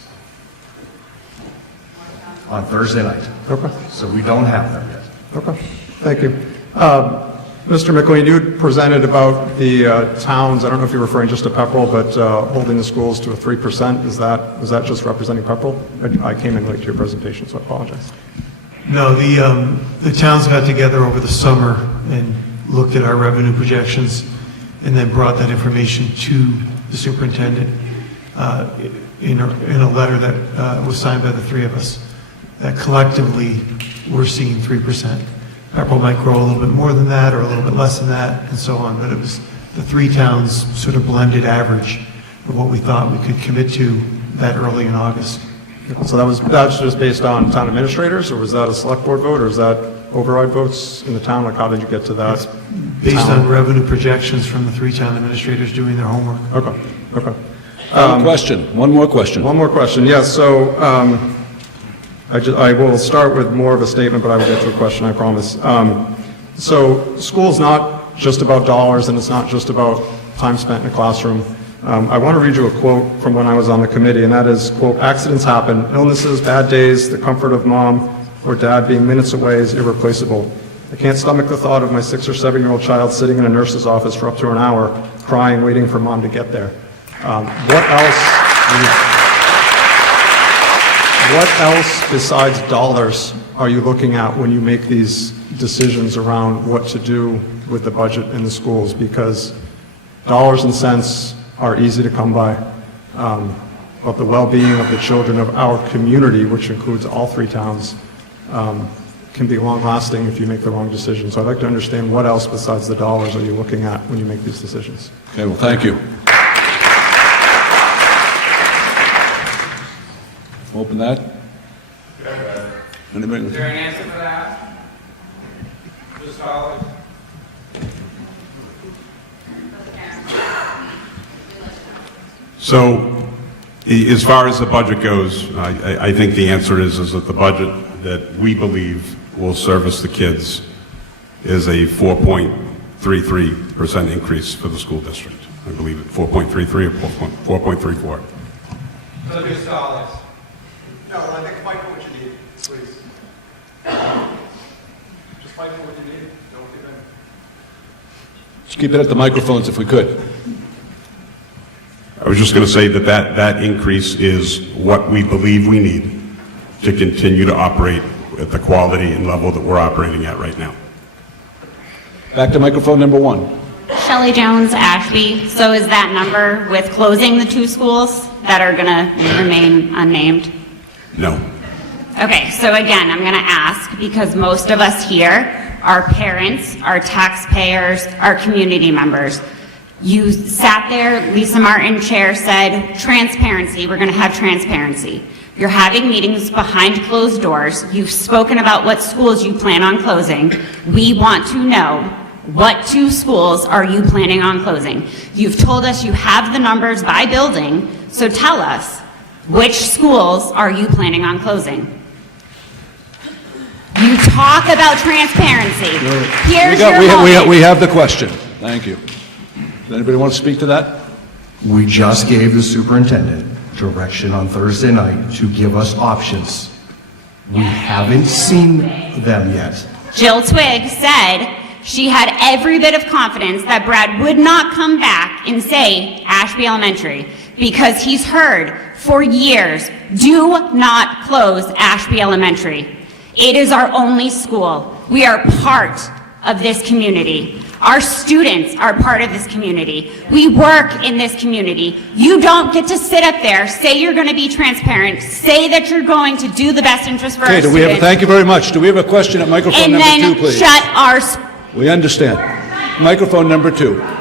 On Thursday night. Okay. So we don't have them yet. Okay, thank you. Mr. McLean, you had presented about the towns, I don't know if you're referring just to Pepperell, but holding the schools to a 3%. Is that just representing Pepperell? I came in late to your presentation, so I apologize. No, the towns got together over the summer and looked at our revenue projections and then brought that information to the superintendent in a letter that was signed by the three of us, that collectively we're seeing 3%. Pepperell might grow a little bit more than that or a little bit less than that and so on, but it was the three towns sort of blended average of what we thought we could commit to that early in August. So that's just based on town administrators, or was that a select board vote, or is that override votes in the town? Like, how did you get to that? Based on revenue projections from the three town administrators doing their homework. Okay. Question. One more question. One more question. Yes. So I will start with more of a statement, but I will get to a question, I promise. So school's not just about dollars, and it's not just about time spent in a classroom. I want to read you a quote from when I was on the committee, and that is, quote, "Accidents happen, illnesses, bad days, the comfort of mom or dad being minutes away is irreplaceable. I can't stomach the thought of my 6 or 7-year-old child sitting in a nurse's office for up to an hour, crying, waiting for mom to get there." What else besides dollars are you looking at when you make these decisions around what to do with the budget in the schools? Because dollars and cents are easy to come by, but the well-being of the children of our community, which includes all three towns, can be long-lasting if you make the wrong decision. So I'd like to understand what else besides the dollars are you looking at when you make these decisions? Okay, well, thank you. Open that. Anybody? Is there an answer for that? Just college? So, as far as the budget goes, I think the answer is that the budget that we believe will service the kids is a 4.33% increase for the school district. I believe it 4.33 or 4.34. So just dollars. No, I think fight for what you need, please. Just fight for what you need. Don't give in. Just keep it at the microphones if we could. I was just going to say that increase is what we believe we need to continue to operate at the quality and level that we're operating at right now. Back to microphone number 1. Shelley Jones, Ashby. So is that number with closing the 2 schools that are going to remain unnamed? No. Okay, so again, I'm going to ask, because most of us here are parents, are taxpayers, are community members. You sat there, Lisa Martin, chair, said, transparency, we're going to have transparency. You're having meetings behind closed doors. You've spoken about what schools you plan on closing. We want to know, what 2 schools are you planning on closing? You've told us you have the numbers by building, so tell us, which schools are you planning on closing? You talk about transparency. Here's your moment. We have the question. Thank you. Does anybody want to speak to that? We just gave the superintendent direction on Thursday night to give us options. We haven't seen them yet. Jill Twigg said she had every bit of confidence that Brad would not come back and say Ashby Elementary, because he's heard for years, do not close Ashby Elementary. It is our only school. We are part of this community. Our students are part of this community. We work in this community. You don't get to sit up there, say you're going to be transparent, say that you're going to do the best interest for our students. Thank you very much. Do we have a question at microphone And number then 2, please? shut our... We understand. Microphone number 2.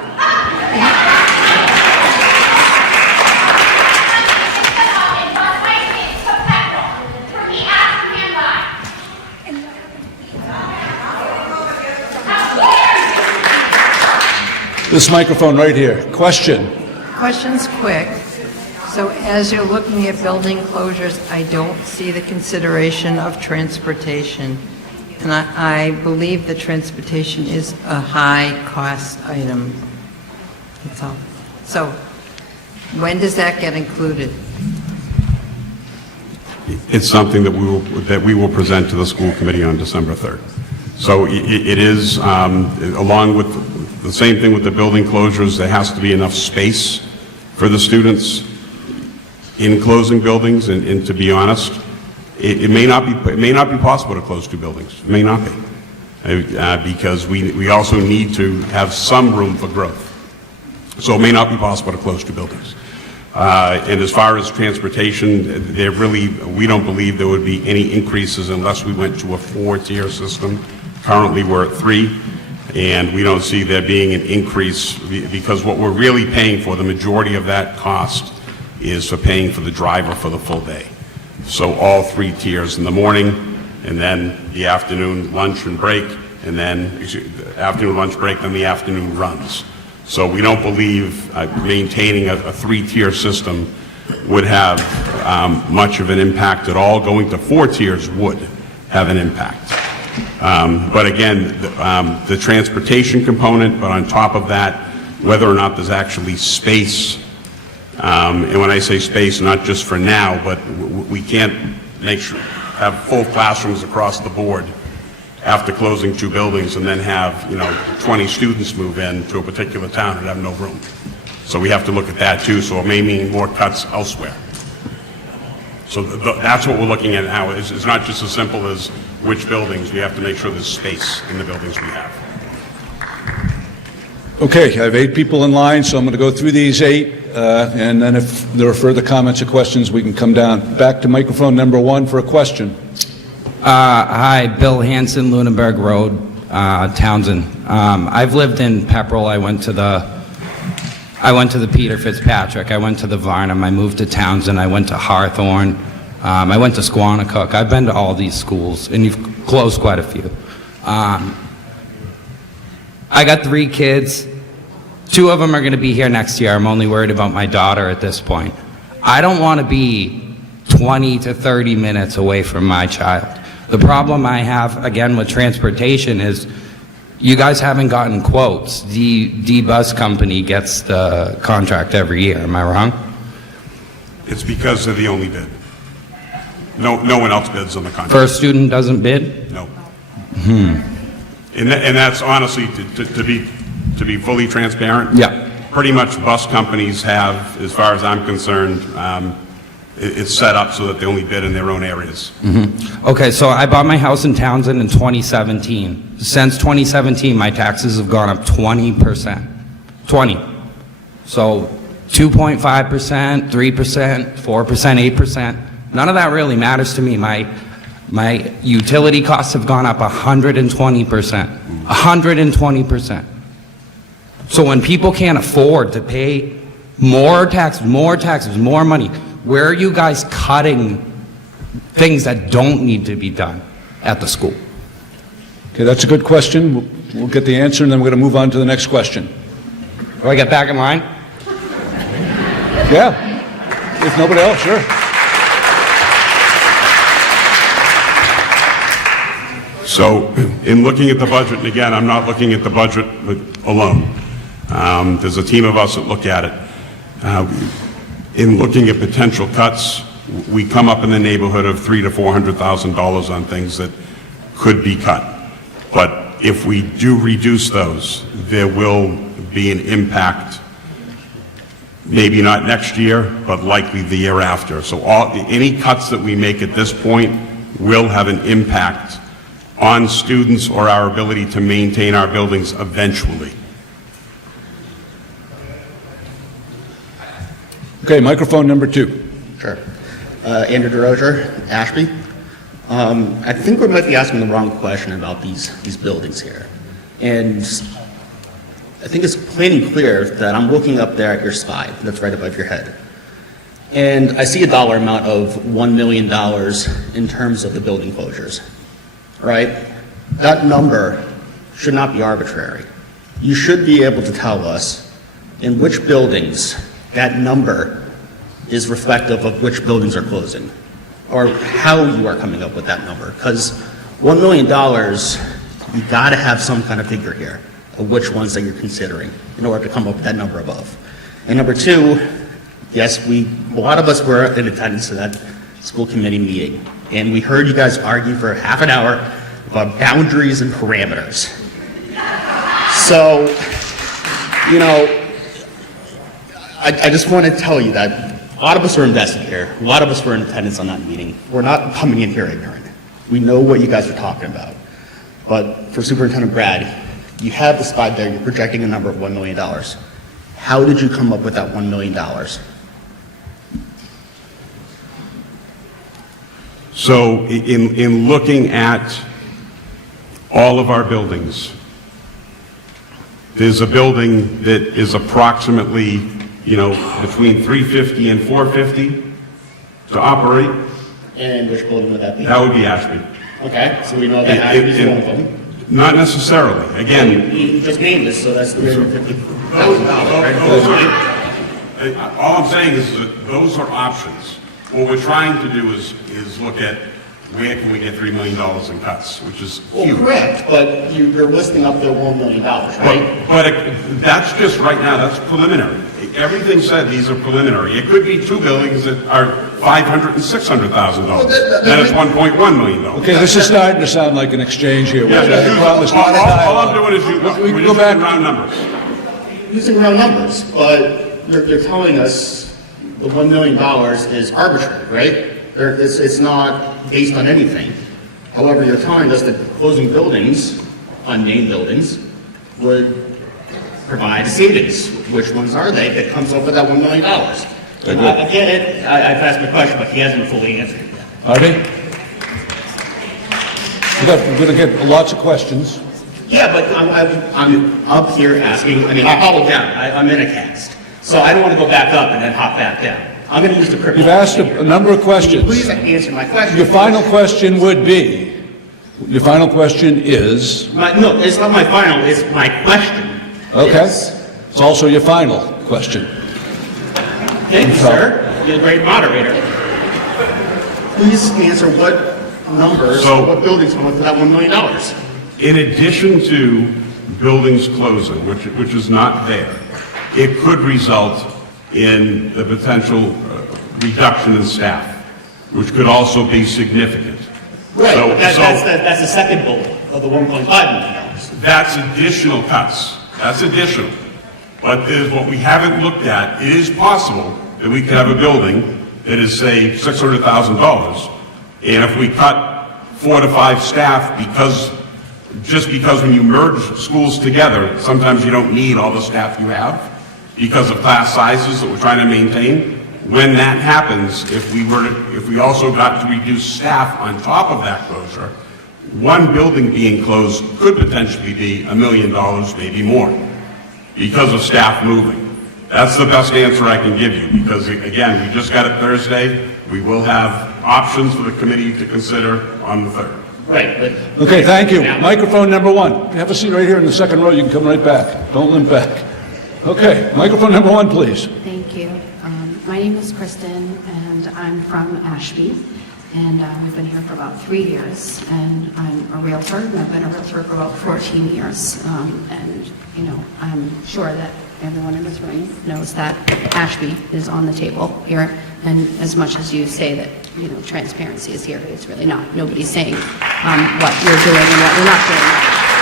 This microphone right here. Question. Question's quick. So as you're looking at building closures, I don't see the consideration of transportation. And I believe that transportation is a high-cost item. That's all. So when does that get included? It's something that we will present to the school committee on December 3rd. So it is, along with the same thing with the building closures, there has to be enough space for the students in closing buildings, and to be honest, it may not be possible to close 2 buildings. It may not be, because we also need to have some room for growth. So it may not be possible to close 2 buildings. And as far as transportation, we don't believe there would be any increases unless we went to a 4-tier system. Currently, we're at 3, and we don't see there being an increase, because what we're really paying for, the majority of that cost is for paying for the driver for the full day. So all 3 tiers in the morning, and then the afternoon lunch and break, and then the afternoon lunch break, then the afternoon runs. So we don't believe maintaining a 3-tier system would have much of an impact at all. Going to 4 tiers would have an impact. But again, the transportation component, but on top of that, whether or not there's actually space, and when I say space, not just for now, but we can't have full classrooms across the board after closing 2 buildings and then have 20 students move in to a particular town and have no room. So we have to look at that too. So it may mean more cuts elsewhere. So that's what we're looking at now. It's not just as simple as which buildings. We have to make sure there's space in the buildings we have. Okay, I have 8 people in line, so I'm going to go through these 8, and then if there are further comments or questions, we can come down. Back to microphone number 1 for a question. Hi, Bill Hanson, Lunenburg Road, Townsend. I've lived in Pepperell. I went to the Peter Fitzpatrick. I went to the Varnum. I moved to Townsend. I went to Hawthorne. I went to Squanicook. I've been to all these schools, and you've closed quite a few. I got 3 kids. 2 of them are going to be here next year. I'm only worried about my daughter at this point. I don't want to be 20 to 30 minutes away from my child. The problem I have, again, with transportation is you guys haven't gotten quotes. The bus company gets the contract every year. Am I wrong? It's because they're the only bid. No one else bids on the contract. First student doesn't bid? No. And that's honestly, to be fully transparent. Yeah. Pretty much bus companies have, as far as I'm concerned, it's set up so that they only bid in their own areas. Okay, so I bought my house in Townsend in 2017. Since 2017, my taxes have gone up 20%. 20. So 2.5%, 3%, 4%, 8%. None of that really matters to me. My utility costs have gone up 120%. 120%. So when people can't afford to pay more taxes, more money, where are you guys cutting things that don't need to be done at the school. Okay, that's a good question. We'll get the answer, and then we're going to move on to the next question. Do I get back in line? Yeah. If nobody else, sure. So in looking at the budget, and again, I'm not looking at the budget alone. There's a team of us that look at it. In looking at potential cuts, we come up in the neighborhood of $300,000 to $400,000 on things that could be cut. But if we do reduce those, there will be an impact, maybe not next year, but likely the year after. So any cuts that we make at this point will have an impact on students or our ability to maintain our buildings eventually. Okay, microphone number 2. Sure. Andrew DeRozier, Ashby. I think we might be asking the wrong question about these buildings here. And I think it's plain and clear that I'm looking up there at your sky that's right above your head. And I see a dollar amount of $1 million in terms of the building closures, right? That number should not be arbitrary. You should be able to tell us in which buildings that number is reflective of which buildings are closing, or how you are coming up with that number. Because $1 million, you gotta have some kind of figure here of which ones that you're considering in order to come up with that number above. And number 2, yes, a lot of us were in attendance to that school committee meeting, and we heard you guys argue for half an hour about boundaries and parameters. So, you know, I just want to tell you that a lot of us are invested here. A lot of us were in attendance on that meeting. We're not coming in here ignorant. We know what you guys are talking about. But for Superintendent Brad, you have the slide there. You're projecting a number of $1 million. How did you come up with that $1 million? So in looking at all of our buildings, there's a building that is approximately, between 350 and 450 to operate. And which building would that be? That would be Ashby. Okay, so we know that Ashby is one of them. Not necessarily. Again, You just named this, so that's $350,000. all I'm saying is that those are options. What we're trying to do is look at where can we get $3 million in cuts, which is huge. Well, correct, but you're listing up their $1 million, right? But that's just right now, that's preliminary. Everything said these are preliminary. It could be 2 buildings that are $500,000 and $600,000. Then it's $1.1 million. Okay, this is starting to sound like an exchange here. Yeah, I promise not a all dialogue. I'm doing is we're go just back using round numbers. Using round numbers, but you're telling us the $1 million is arbitrary, right? It's not based on anything. However, you're telling us that closing buildings, unnamed buildings, would provide savings. Which ones are they that comes up with that $1 million? Again, I've asked my question, but he hasn't fully answered it yet. Artie? We're going to get lots of questions. Yeah, but I'm up here asking, I hobbled down, I'm in a cast. So I don't want to go back up and then hop back down. I'm going to use the cripple. You've asked a number of questions. Please answer my question. Your final question would be, your final question is? No, it's not my final, it's my question. Okay. It's also your final question. Thank you, sir. You're a great moderator. Please answer what numbers, what buildings come up with that $1 million? In addition to buildings closing, which is not there, it could result in the potential reduction in staff, which could also be significant. Right, but that's the second bullet of the $1.5 million. That's additional cuts. That's additional. But what we haven't looked at, it is possible that we could have a building that is, say, $600,000, and if we cut 4 to 5 staff just because when you merge schools together, sometimes you don't need all the staff you have because of class sizes that we're trying to maintain. When that happens, if we also got to reduce staff on top of that closure, one building being closed could potentially be $1 million, maybe more, because of staff moving. That's the best answer I can give you, because again, we just got it Thursday. We will have options for the committee to consider on the 3rd. Right, but Okay, thank you. Microphone number 1. Have a seat right here in the second row. You can come right back. Don't limp back. Okay, microphone number 1, please. Thank you. My name is Kristen, and I'm from Ashby, and we've been here for about 3 years, and I'm a Realtor, and I've been a Realtor for about 14 years, and, you know, I'm sure that everyone in this room knows that Ashby is on the table here, and as much as you say that, you know, transparency is here, it's really not. Nobody's saying what you're doing and what you're not doing.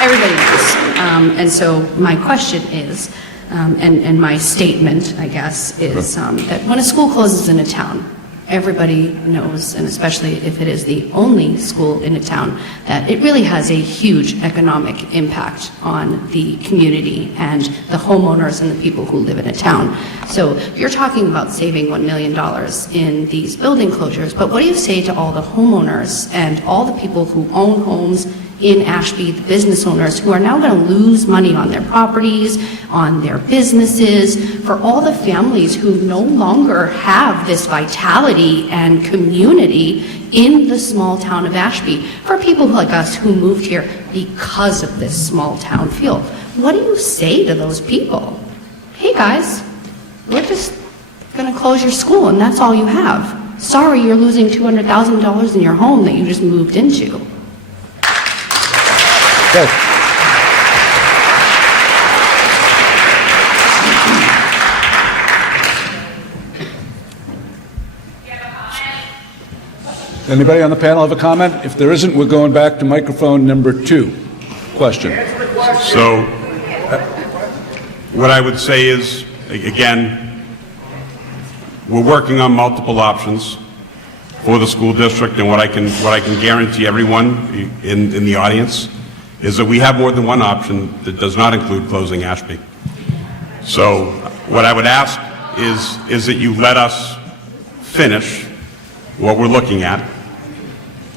Everybody knows. And so my question is, and my statement, I guess, is that when a school closes in a town, everybody knows, and especially if it is the only school in a town, that it really has a huge economic impact on the community and the homeowners and the people who live in a town. So you're talking about saving $1 million in these building closures, but what do you say to all the homeowners and all the people who own homes in Ashby, the business owners who are now going to lose money on their properties, on their businesses, for all the families who no longer have this vitality and community in the small town of Ashby, for people like us who moved here because of this small town feel? What do you say to those people? Hey guys, we're just going to close your school and that's all you have. Sorry, you're losing $200,000 in your home that you just moved into. Okay. Anybody on the panel have a comment? If there isn't, we're going back to microphone number 2. Question. So, what I would say is, again, we're working on multiple options for the school district, and what I can guarantee everyone in the audience is that we have more than one option that does not include closing Ashby. So, what I would ask is that you let us finish what we're looking at,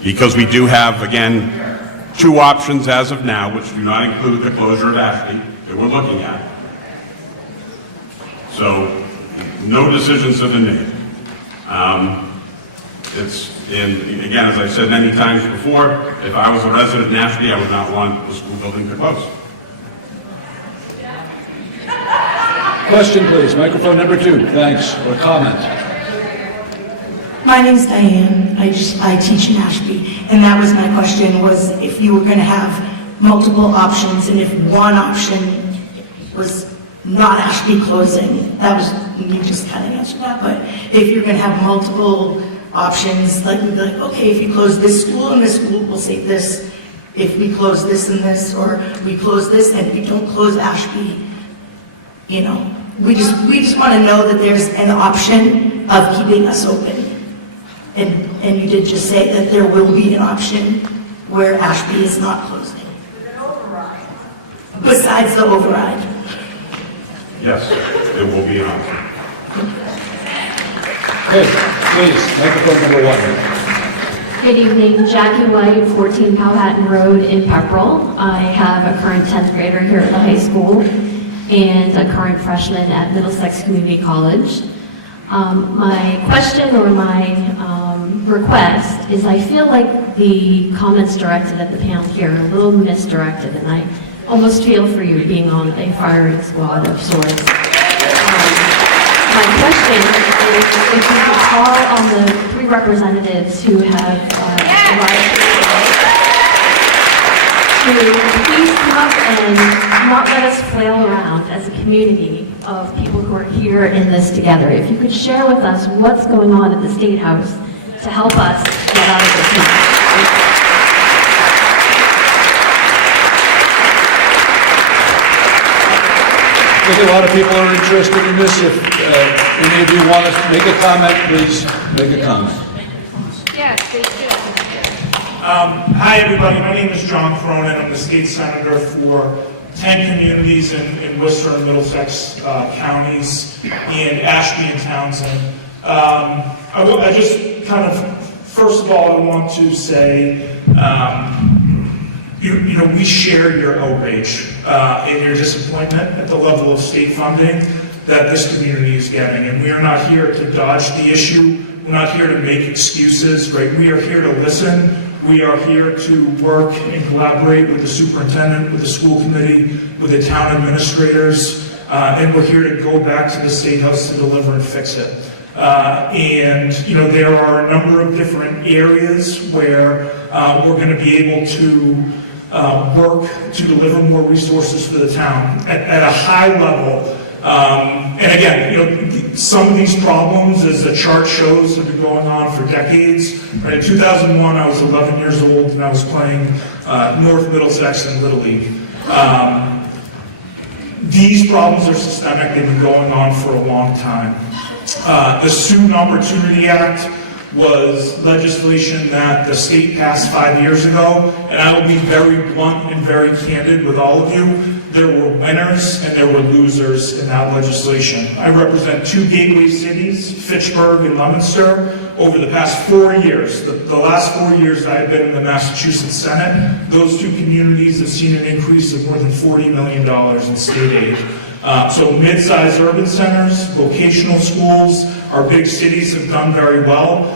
because we do have, again, 2 options as of now, which do not include the closure of Ashby, that we're looking at. So, no decisions have been made. And again, as I've said many times before, if I was a resident in Ashby, I would not want the school building to close. Question, please. Microphone number 2. Thanks. Or comment. My name's Diane. I teach in Ashby, and that was my question, was if you were going to have multiple options, and if one option was not Ashby closing, that was, you just kind of answered that, but if you're going to have multiple options, like we'd be like, okay, if you close this school and this school, we'll save this. If we close this and this, or we close this and we don't close Ashby, you know, we just want to know that there's an option of keeping us open. And you did just say that there will be an option where Ashby is not closing. Besides the override. Yes, it will be an option. Okay, please, microphone number 1. Good evening, Jackie White, 14 Powhatan Road in Pepperell. I have a current 10th grader here at the high school and a current freshman at Middlesex Community College. My question or my request is, I feel like the comments directed at the panel here are a little misdirected, and I almost feel for you being on a firing squad of sorts. My question is if you could call on the 3 representatives who have arrived to please come up and not let us flail around as a community of people who are here in this together. If you could share with us what's going on at the State House to help us get out of this mess. I think a lot of people are interested in this. If any of you want to make a comment, please make a comment. Yes, they do. Hi, everybody. My name is John Cronin. I'm the state senator for 10 communities in Worcester and Middlesex counties, in Ashby and Townsend. I just kind of, first of all, I want to say, you know, we share your outrage and your disappointment at the level of state funding that this community is getting. And we are not here to dodge the issue. We're not here to make excuses, right? We are here to listen. We are here to work and collaborate with the superintendent, with the school committee, with the town administrators, and we're here to go back to the State House to deliver and fix it. And, you know, there are a number of different areas where we're going to be able to work to deliver more resources for the town at a high level. And again, you know, some of these problems, as the chart shows, have been going on for decades. Right, in 2001, I was 11 years old and I was playing North Middlesex and Little League. These problems are systemic. They've been going on for a long time. The Student Opportunity Act was legislation that the state passed 5 years ago, and I will be very blunt and very candid with all of you. There were winners and there were losers in that legislation. I represent two gateway cities, Fitchburg and Leominster. Over the past 4 years, the last 4 years that I've been in the Massachusetts Senate, those two communities have seen an increase of more than $40 million in state aid. So mid-sized urban centers, vocational schools, our big cities have done very well.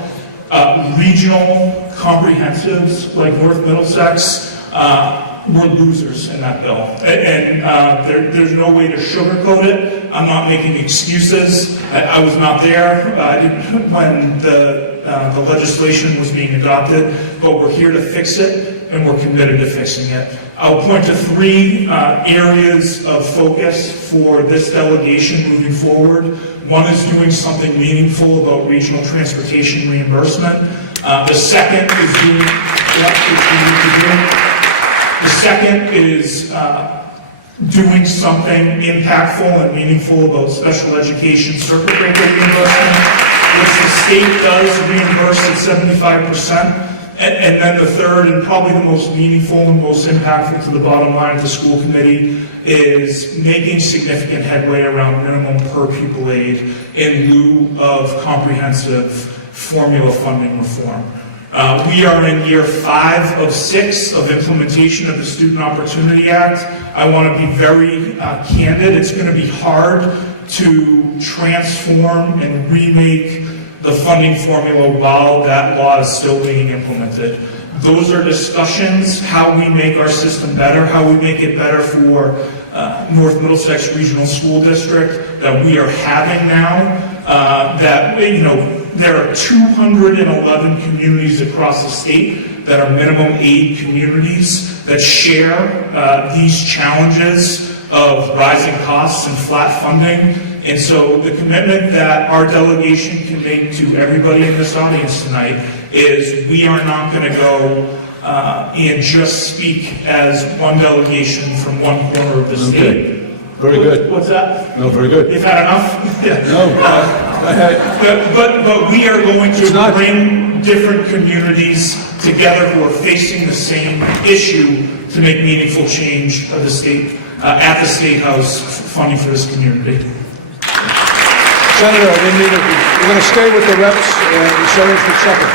Regional comprehensives like North Middlesex were losers in that bill. And there's no way to sugarcoat it. I'm not making excuses. I was not there when the legislation was being adopted, but we're here to fix it, and we're committed to fixing it. I'll point to three areas of focus for this delegation moving forward. One is doing something meaningful about regional transportation reimbursement. The second is doing something impactful and meaningful about special education circuit breaker reimbursement, which the state does reimburse at 75%. And then the third, and probably the most meaningful and most impactful to the bottom line of the school committee, is making significant headway around minimum per pupil aid in lieu of comprehensive formula funding reform. We are in year 5 of 6 of implementation of the Student Opportunity Act. I want to be very candid. It's going to be hard to transform and remake the funding formula while that law is still being implemented. Those are discussions, how we make our system better, how we make it better for North Middlesex Regional School District, that we are having now. There are 211 communities across the state that are minimum aid communities that share these challenges of rising costs and flat funding. And so the commitment that our delegation can make to everybody in this audience tonight is we are not going to go and just speak as one delegation from one corner of the state. Very good. What's that? No, very good. You've had enough? Yeah. No. But we are going to bring different communities together who are facing the same issue to make meaningful change of the state, at the State House, funding for this community. Senator, we're going to stay with the reps and the senators for second.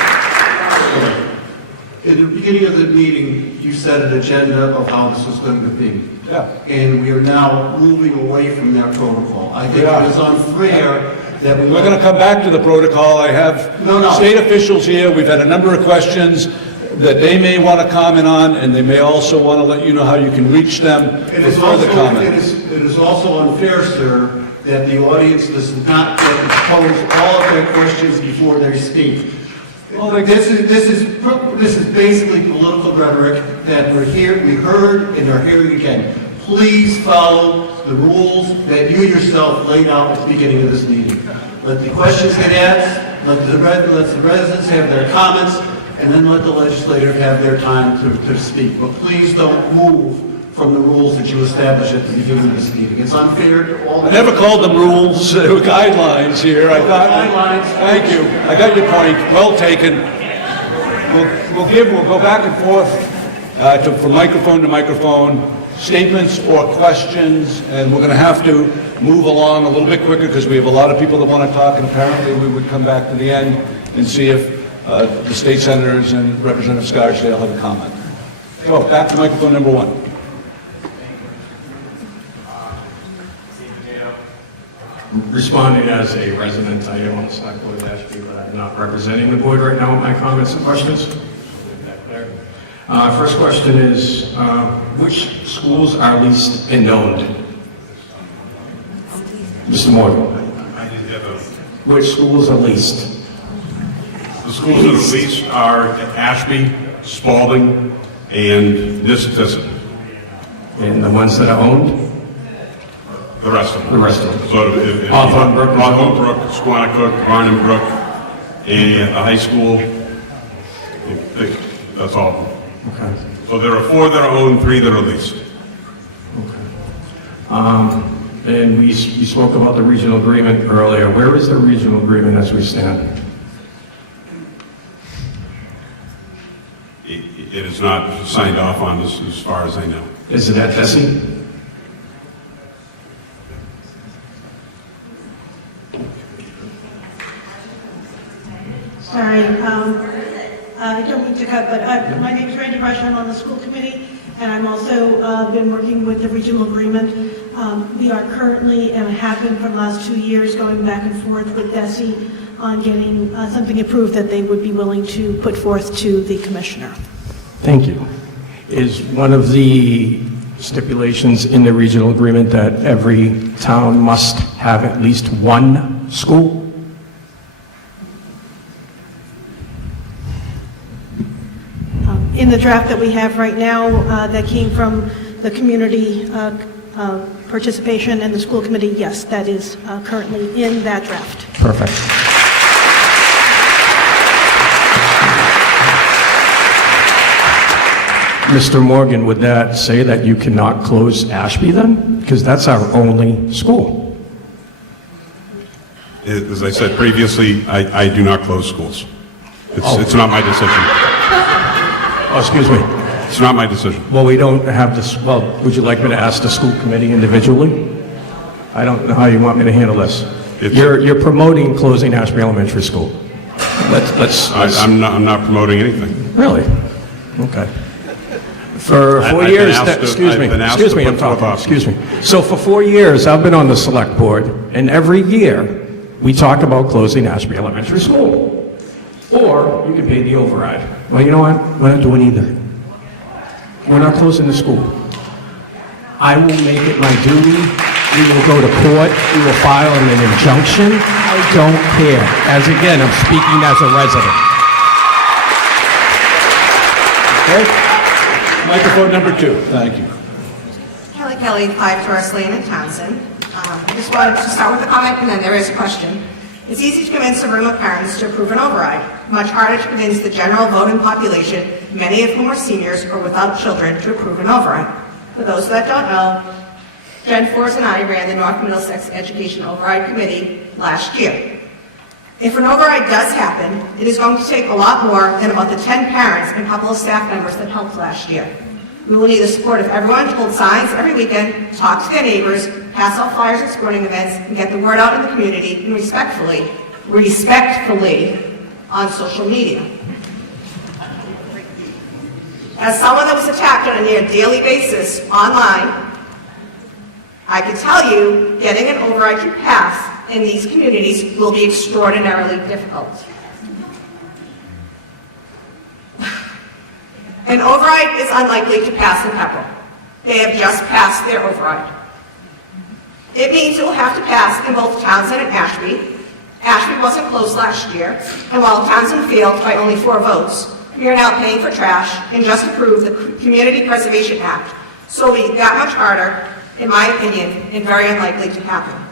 In the beginning of the meeting, you set an agenda of how this was going to be. Yeah. And we are now moving away from that protocol. I think it is unfair that We're going to come back to the protocol. I have state officials here. We've had a number of questions that they may want to comment on, and they may also want to let you know how you can reach them for further comment. It is also unfair, sir, that the audience does not get to pose all of their questions before they speak. This is basically political rhetoric that we heard, and are hearing again. Please follow the rules that you yourself laid out at the beginning of this meeting. Let the questions get asked, let the residents have their comments, and then let the legislators have their time to speak. But please don't move from the rules that you established at the beginning of this meeting. It's unfair to all. I never called them rules, they were guidelines here. I thought. Guidelines. Thank you. I got your point. Well taken. We'll go back and forth from microphone to microphone, statements or questions, and we're going to have to move along a little bit quicker because we have a lot of people that want to talk, and apparently we would come back to the end and see if the state senators and Representative Scarsdale have a comment. So back to microphone number 1. responding as a resident. I am on the select board of Ashby, but I'm not representing the board right now with my comments and questions. Make that clear. First question is, which schools are leased and owned? Mr. Morgan. Which schools are leased? The schools that are leased are Ashby, Spalding, and Nissitissit. And the ones that are owned? The rest of them. The rest of them. So Hawthorne Brook is Hawthorne owned? Brook, Squanicook, Barnum Brook, and the high school. That's all of them. Okay. So there are 4 that are owned, 3 that are leased. And we spoke about the regional agreement earlier. Where is the regional agreement as we stand? It is not signed off on as far as I know. Is it at Tessie? Sorry, I don't mean to cut, but my name is Randy Rush. I'm on the school committee, and I'm also been working with the regional agreement. We are currently, and have been for the last 2 years, going back and forth with DESE on getting something approved that they would be willing to put forth to the commissioner. Thank you. Is one of the stipulations in the regional agreement that every town must have at least one school? In the draft that we have right now, that came from the community participation and the school committee, yes, that is currently in that draft. Perfect. Mr. Morgan, would that say that you cannot close Ashby then? Because that's our only school. As I said previously, I do not close schools. It's not my decision. Oh, excuse me. It's not my decision. Well, we don't have this, well, would you like me to ask the school committee individually? I don't know how you want me to handle this. You're promoting closing Ashby Elementary School. Let's. I'm not promoting anything. Really? Okay. For 4 years, excuse me, I'm talking, excuse me. So for 4 years, I've been on the select board, and every year, we talk about closing Ashby Elementary School. Or you can pay the override. Well, you know what? We're not doing either. We're not closing the school. I will make it my duty. We will go to court. We will file an injunction. I don't care. As again, I'm speaking as a resident. Okay? Microphone number 2. Thank you. Kelly, 5 Torres Lane in Townsend. I just wanted to start with a comment, and then there is a question. It's easy to convince a room of parents to approve an override. Much harder to convince the general voting population, many of whom are seniors or without children, to approve an override. For those that don't know, Jen Forrest and I ran the North Middlesex Education Override Committee last year. If an override does happen, it is going to take a lot more than about the 10 parents and a couple of staff members that helped last year. We will need the support of everyone to hold signs every weekend, talk to their neighbors, pass out flyers at sporting events, and get the word out in the community, and respectfully on social media. As someone that was attacked on a near daily basis online, I can tell you getting an override to pass in these communities will be extraordinarily difficult. An override is unlikely to pass in Pepperell. They have just passed their override. It means it will have to pass in both Townsend and Ashby. Ashby wasn't closed last year, and while Townsend failed by only 4 votes, we are now paying for trash and just approved the Community Preservation Act, so it'll be that much harder, in my opinion, and very unlikely to happen.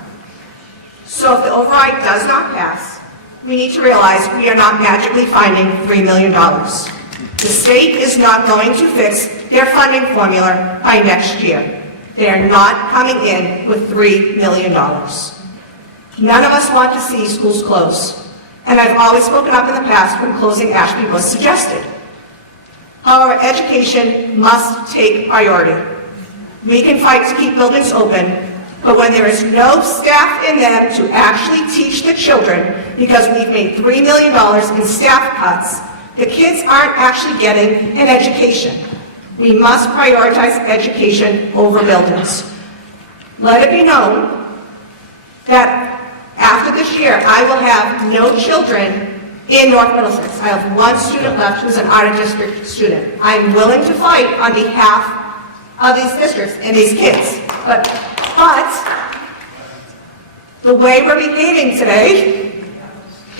So if the override does not pass, we need to realize we are not magically finding $3 million. The state is not going to fix their funding formula by next year. They are not coming in with $3 million. None of us want to see schools close, and I've always spoken up in the past when closing Ashby was suggested. However, education must take priority. We can fight to keep buildings open, but when there is no staff in them to actually teach the children, because we've made $3 million in staff cuts, the kids aren't actually getting an education. We must prioritize education over buildings. Let it be known that after this year, I will have no children in North Middlesex. I have one student left who's an out-of-district student. I'm willing to fight on behalf of these districts and these kids. But the way we're behaving today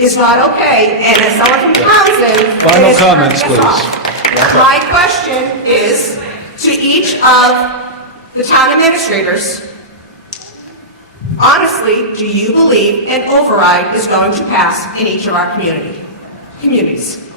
is not okay, and as someone from Townsend, Final it is comments, turning us please. off. My question is to each of the town administrators, honestly, do you believe an override is going to pass in each of our communities?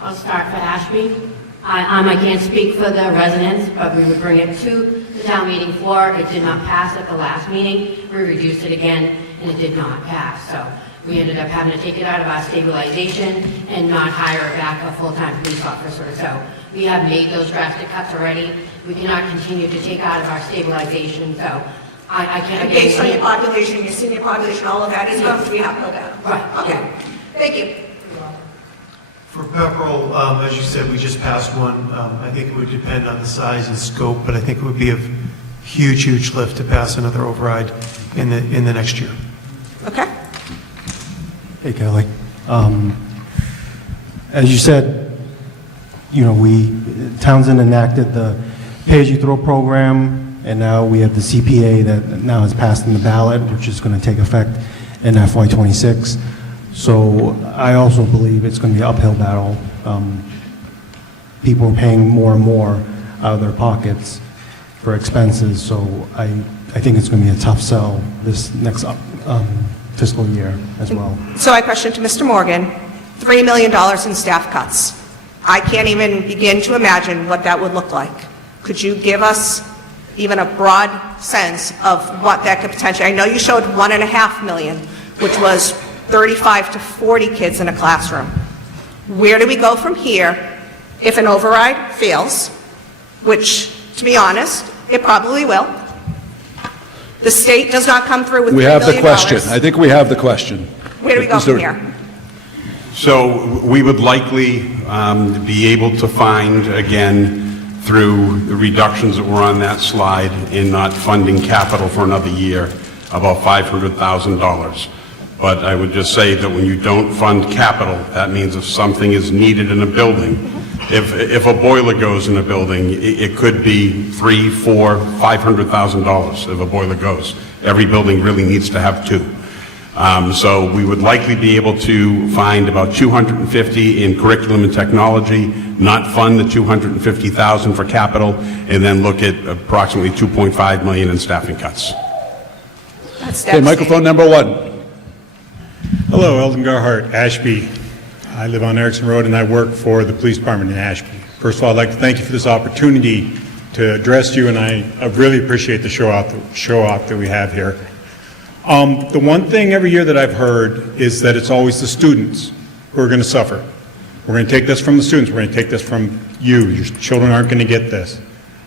I'll start for Ashby. I can't speak for the residents, but we would bring it to the town meeting floor. It did not pass at the last meeting. We reduced it again, and it did not pass. So we ended up having to take it out of our stabilization and not hire back a full-time police officer. So we have made those drastic cuts already. We cannot continue to take out of our stabilization. So I can't. And based on your population, your senior population, all of that is going to be uphill battle. Right. Okay. Thank you. For Pepperell, as you said, we just passed one. I think it would depend on the size and scope, but I think it would be a huge, huge lift to pass another override in the next year. Okay. Hey, Kelly. As you said, you know, Townsend enacted the pay-as-you-throw program, and now we have the CPA that now has passed in the ballot, which is going to take effect in FY26. So I also believe it's going to be an uphill battle. People are paying more and more out of their pockets for expenses, so I think it's going to be a tough sell this next fiscal year as well. So I question to Mr. Morgan, $3 million in staff cuts. I can't even begin to imagine what that would look like. Could you give us even a broad sense of what that could potentially, I know you showed $1.5 million, which was 35 to 40 kids in a classroom. Where do we go from here if an override fails, which, to be honest, it probably will? The state does not come through with $3 We million. have the question. I think we have the question. Where do we go Is there- from here? So we would likely be able to find, again, through the reductions that were on that slide in not funding capital for another year, about $500,000. But I would just say that when you don't fund capital, that means if something is needed in a building, if a boiler goes in a building, it could be $300,000, $400,000, $500,000 if a boiler goes. Every building really needs to have two. So we would likely be able to find about $250,000 in curriculum and technology, not fund the $250,000 for capital, and then look at approximately $2.5 million in staffing cuts. That's Okay, microphone number 1. Hello, Eldon Garhart, Ashby. I live on Erickson Road and I work for the police department in Ashby. First of all, I'd like to thank you for this opportunity to address you, and I really appreciate the show off that we have here. The one thing every year that I've heard is that it's always the students who are going to suffer. We're going to take this from the students. We're going to take this from you. Your children aren't going to get this.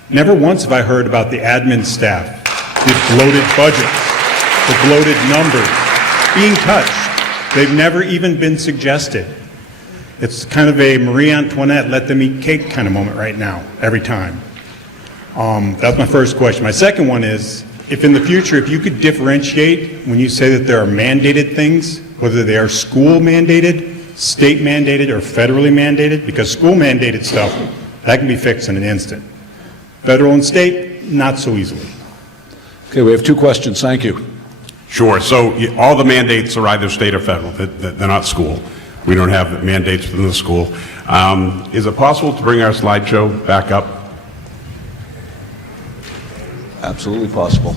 Never once have I heard about the admin staff, the bloated budgets, the bloated numbers being touched. They've never even been suggested. It's kind of a Marie Antoinette, let them eat cake kind of moment right now, every time. That's my first question. My second one is, if in the future, if you could differentiate when you say that there are mandated things, whether they are school mandated, state mandated, or federally mandated, because school mandated stuff, that can be fixed in an instant. Federal and state, not so easily. Okay, we have 2 questions. Thank you. Sure. So all the mandates are either state or federal. They're not school. We don't have mandates within the school. Is it possible to bring our slideshow back up? Absolutely possible.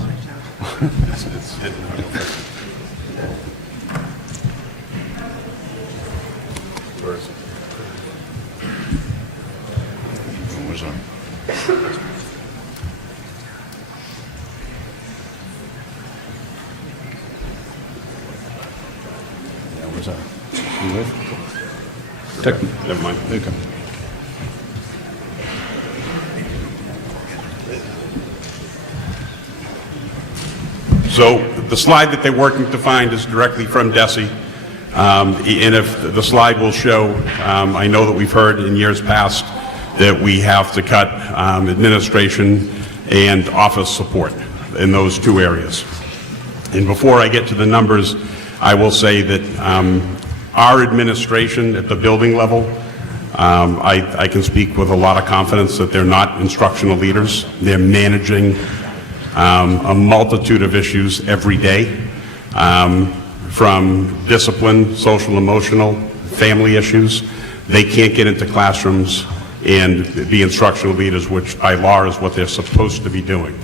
Never mind. There you go. So the slide that they're working to find is directly from DESE. And if the slide will show, I know that we've heard in years past that we have to cut administration and office support in those 2 areas. And before I get to the numbers, I will say that our administration at the building level, I can speak with a lot of confidence that they're not instructional leaders. They're managing a multitude of issues every day, from discipline, social, emotional, family issues. They can't get into classrooms and be instructional leaders, which by law is what they're supposed to be doing.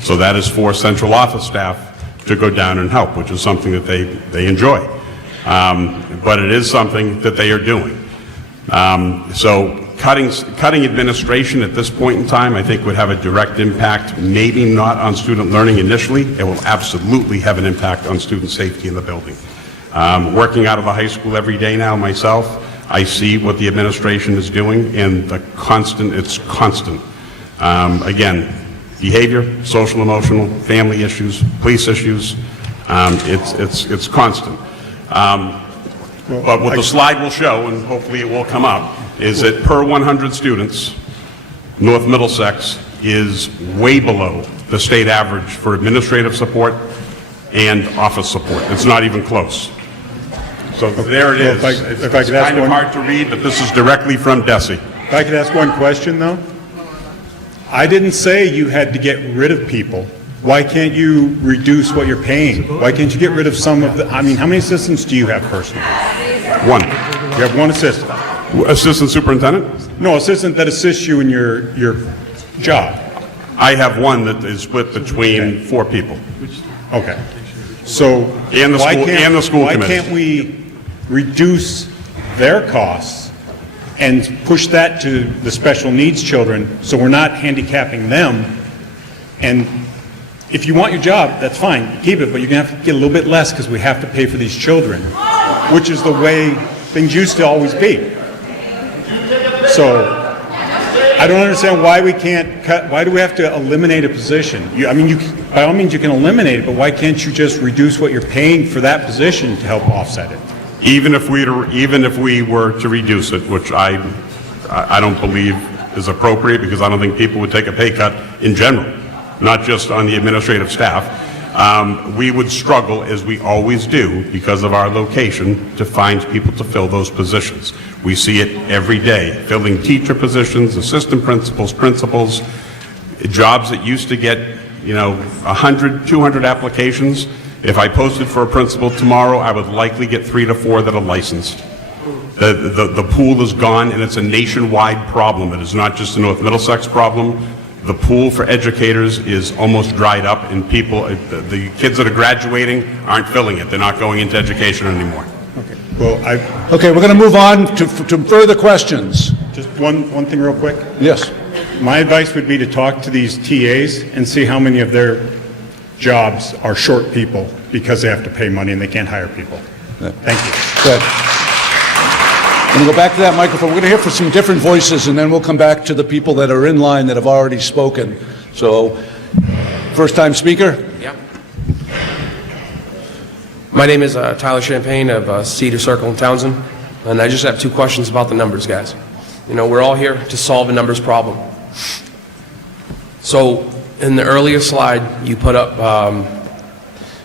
So that is for central office staff to go down and help, which is something that they enjoy. But it is something that they are doing. So cutting administration at this point in time, I think would have a direct impact, maybe not on student learning initially. It will absolutely have an impact on student safety in the building. Working out of the high school every day now myself, I see what the administration is doing, and it's constant. Again, behavior, social, emotional, family issues, police issues, it's constant. But what the slide will show, and hopefully it will come up, is that per 100 students, North Middlesex is way below the state average for administrative support and office support. It's not even close. So there it is. If I could ask kind of hard to read, but this is directly from DESE. If I could ask one question, though? I didn't say you had to get rid of people. Why can't you reduce what you're paying? Why can't you get rid of some of the, I mean, how many assistants do you have personally? One. You have one assistant? Assistant superintendent? No, assistant that assists you in your job. I have one that is split between 4 people. Okay. So And the school why committee. can't we reduce their costs and push that to the special needs children so we're not handicapping them? And if you want your job, that's fine, keep it, but you're going to have to get a little bit less because we have to pay for these children, which is the way things used to always be. So I don't understand why we can't cut, why do we have to eliminate a position? By all means you can eliminate it, but why can't you just reduce what you're paying for that position to help offset it? Even if we were to reduce it, which I don't believe is appropriate, because I don't think people would take a pay cut in general, not just on the administrative staff, we would struggle, as we always do, because of our location, to find people to fill those positions. We see it every day, filling teacher positions, assistant principals, principals, jobs that used to get, 100, 200 applications. If I posted for a principal tomorrow, I would likely get 3 to 4 that are licensed. The pool is gone, and it's a nationwide problem. It is not just a North Middlesex problem. The pool for educators is almost dried up, and the kids that are graduating aren't filling it. They're not going into education anymore. Okay. Well, Okay, we're going to move on to further questions. just one thing real quick. Yes. My advice would be to talk to these TAs and see how many of their jobs are short people because they have to pay money and they can't hire people. Thank you. Good. I'm going to go back to that microphone. We're going to hear from some different voices, and then we'll come back to the people that are in line that have already spoken. So, first-time speaker? Yeah. My name is Tyler Champagne of Cedar Circle in Townsend, and I just have 2 questions about the numbers, guys. We're all here to solve a numbers problem. So, in the earlier slide, you put up,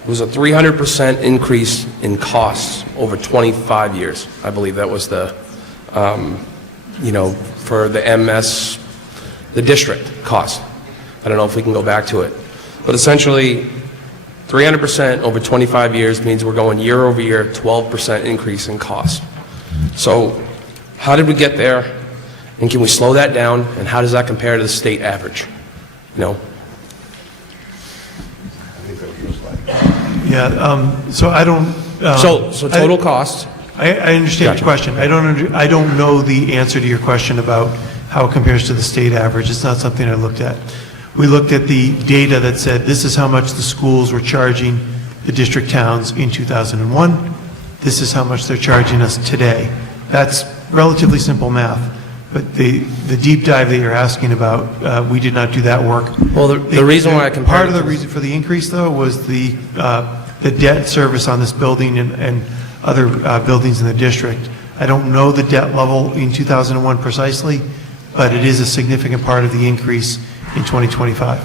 it was a 300% increase in costs over 25 years. I believe that was the, for the MS, the district cost. I don't know if we can go back to it. But essentially, 300% over 25 years means we're going year over year, 12% increase in cost. So how did we get there? And can we slow that down? And how does that compare to the state average? Yeah, so I don't... So total cost. I understand your question. I don't know the answer to your question about how it compares to the state average. It's not something I looked at. We looked at the data that said this is how much the schools were charging the district towns in 2001. This is how much they're charging us today. That's relatively simple math. But the deep dive that you're asking about, we did not do that work. Well, the reason why I compared... Part of the reason for the increase, though, was the debt service on this building and other buildings in the district. I don't know the debt level in 2001 precisely, but it is a significant part of the increase in 2025.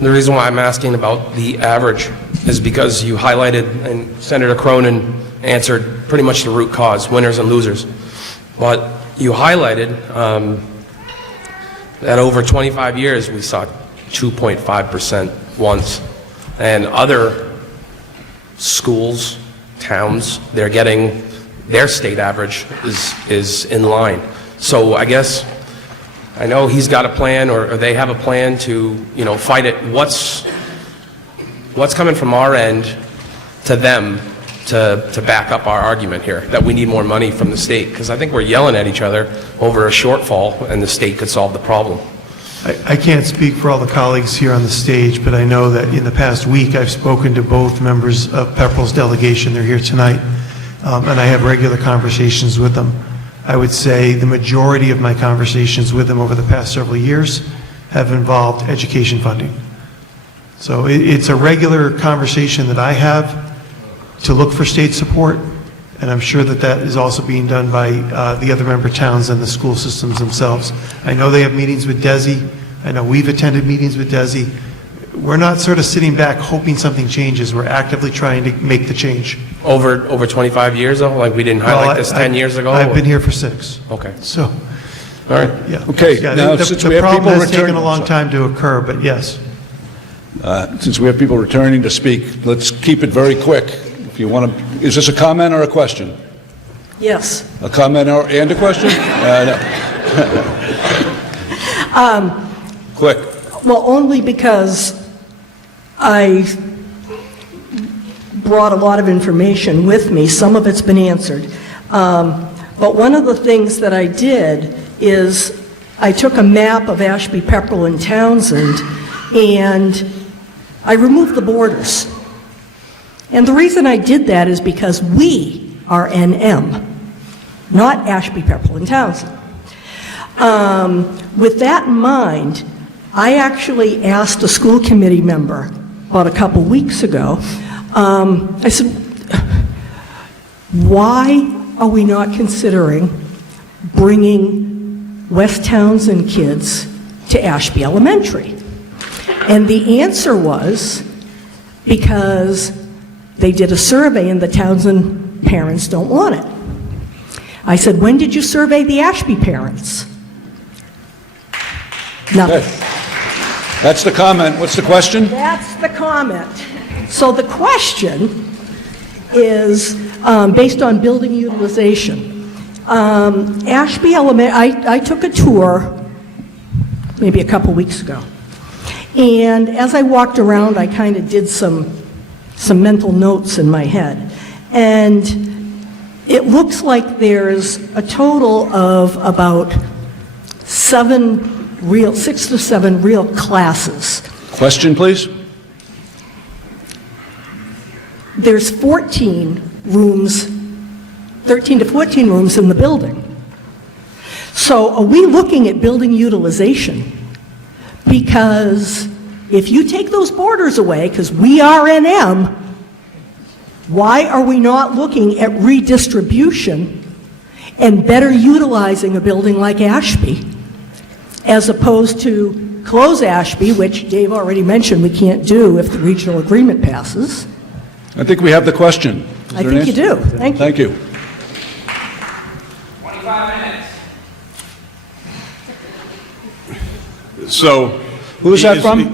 The reason why I'm asking about the average is because you highlighted, and Senator Cronin answered pretty much the root cause, winners and losers. But you highlighted that over 25 years, we saw 2.5% once. And other schools, towns, they're getting, their state average is in line. So I guess, I know he's got a plan, or they have a plan to, fight it. What's coming from our end to them to back up our argument here, that we need more money from the state? Because I think we're yelling at each other over a shortfall, and the state could solve the problem. I can't speak for all the colleagues here on the stage, but I know that in the past week, I've spoken to both members of Pepperell's delegation. They're here tonight, and I have regular conversations with them. I would say the majority of my conversations with them over the past several years have involved education funding. So it's a regular conversation that I have to look for state support, and I'm sure that that is also being done by the other member towns and the school systems themselves. I know they have meetings with DESI. I know we've attended meetings with DESI. We're not sort of sitting back hoping something changes. We're actively trying to make the change. Over 25 years, though? Like we didn't highlight this 10 years ago? I've been here for 6. Okay. So, all right. yeah. Okay, Yeah, now the since we have problem people has taken returning, a long time to occur, but yes. Since we have people returning to speak, let's keep it very quick. If you want to, is this a comment or a question? Yes. A comment and a question? No. Quick. Well, only because I brought a lot of information with me. Some of it's been answered. But one of the things that I did is I took a map of Ashby, Pepperell, and Townsend, and I removed the borders. And the reason I did that is because we are NM, not Ashby, Pepperell, and Townsend. With that in mind, I actually asked a school committee member about a couple weeks ago, I said, why are we not considering bringing West Townsend kids to Ashby Elementary? And the answer was because they did a survey and the Townsend parents don't want it. I said, when did you survey the Ashby parents? Nothing. Okay. That's the comment. What's the question? That's the comment. So the question is based on building utilization. Ashby Elementary, I took a tour maybe a couple weeks ago. And as I walked around, I kind of did some mental notes in my head. And it looks like there's a total of about 6 to 7 real classes. Question, please. There's 13 to 14 rooms in the building. So are we looking at building utilization? Because if you take those borders away, because we are NM, why are we not looking at redistribution and better utilizing a building like Ashby, as opposed to close Ashby, which Dave already mentioned we can't do if the regional agreement passes? I think we have the question. I think you do. Thank you. Thank you. 25 minutes. So. Who's that from?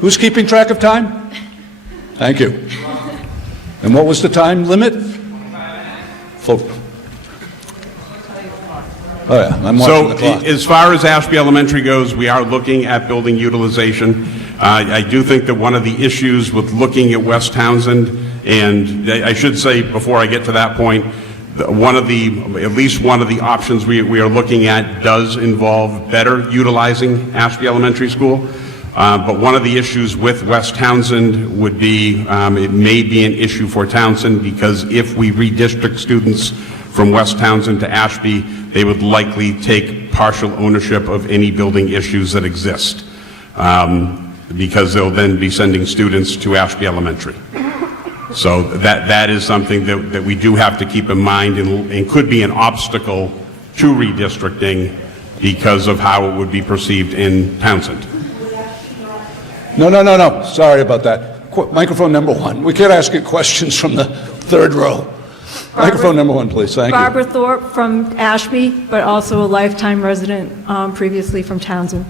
Who's keeping track of time? Thank you. And what was the time limit? Full. Oh, yeah, I'm watching the clock. So, as far as Ashby Elementary goes, we are looking at building utilization. I do think that one of the issues with looking at West Townsend, and I should say before I get to that point, at least one of the options we are looking at does involve better utilizing Ashby Elementary School. But one of the issues with West Townsend would be, it may be an issue for Townsend, because if we redistrict students from West Townsend to Ashby, they would likely take partial ownership of any building issues that exist, because they'll then be sending students to Ashby Elementary. So that is something that we do have to keep in mind, and could be an obstacle to redistricting because of how it would be perceived in Townsend. No. Sorry about that. Microphone number one. We can't ask you questions from the third row. Microphone number one, please. Thank you. Barbara Thorpe from Ashby, but also a lifetime resident, previously from Townsend.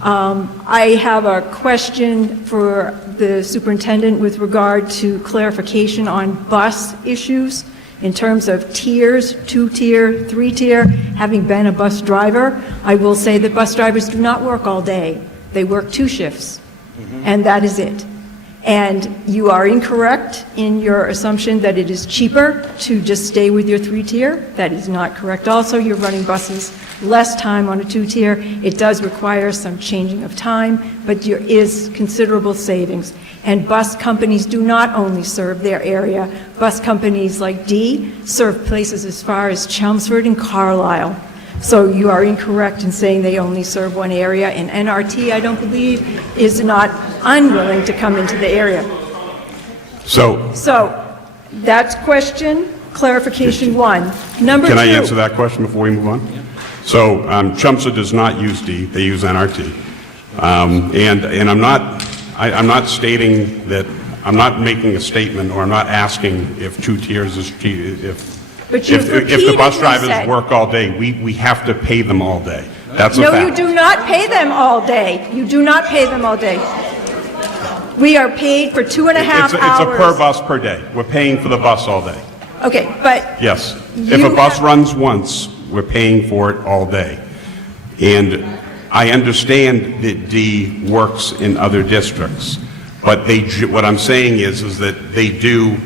I have a question for the superintendent with regard to clarification on bus issues in terms of tiers, 2-tier, 3-tier. Having been a bus driver, I will say that bus drivers do not work all day. They work 2 shifts, and that is it. And you are incorrect in your assumption that it is cheaper to just stay with your 3-tier. That is not correct. Also, you're running buses less time on a 2-tier. It does require some changing of time, but there is considerable savings. And bus companies do not only serve their area. Bus companies like D serve places as far as Chelmsford and Carlisle. So you are incorrect in saying they only serve one area, and NRT, I don't believe, is not unwilling to come into the area. So, that's question, clarification 1. Number 2. can I answer that question before we move on? So, Chelmsford does not use D, they use NRT. And I'm not stating that, I'm not making a statement, or I'm not asking if 2 tiers is, But if the bus repeatedly drivers said- work all day, we have to pay them all day. That's a No, fact. you do not pay them all day. You do not pay them all day. We are paid for 2.5 hours. It's a per bus per day. We're paying for the bus all day. Okay, but Yes. If a bus runs once, we're paying for it all day. And I understand that D works in other districts, but what I'm saying is that they do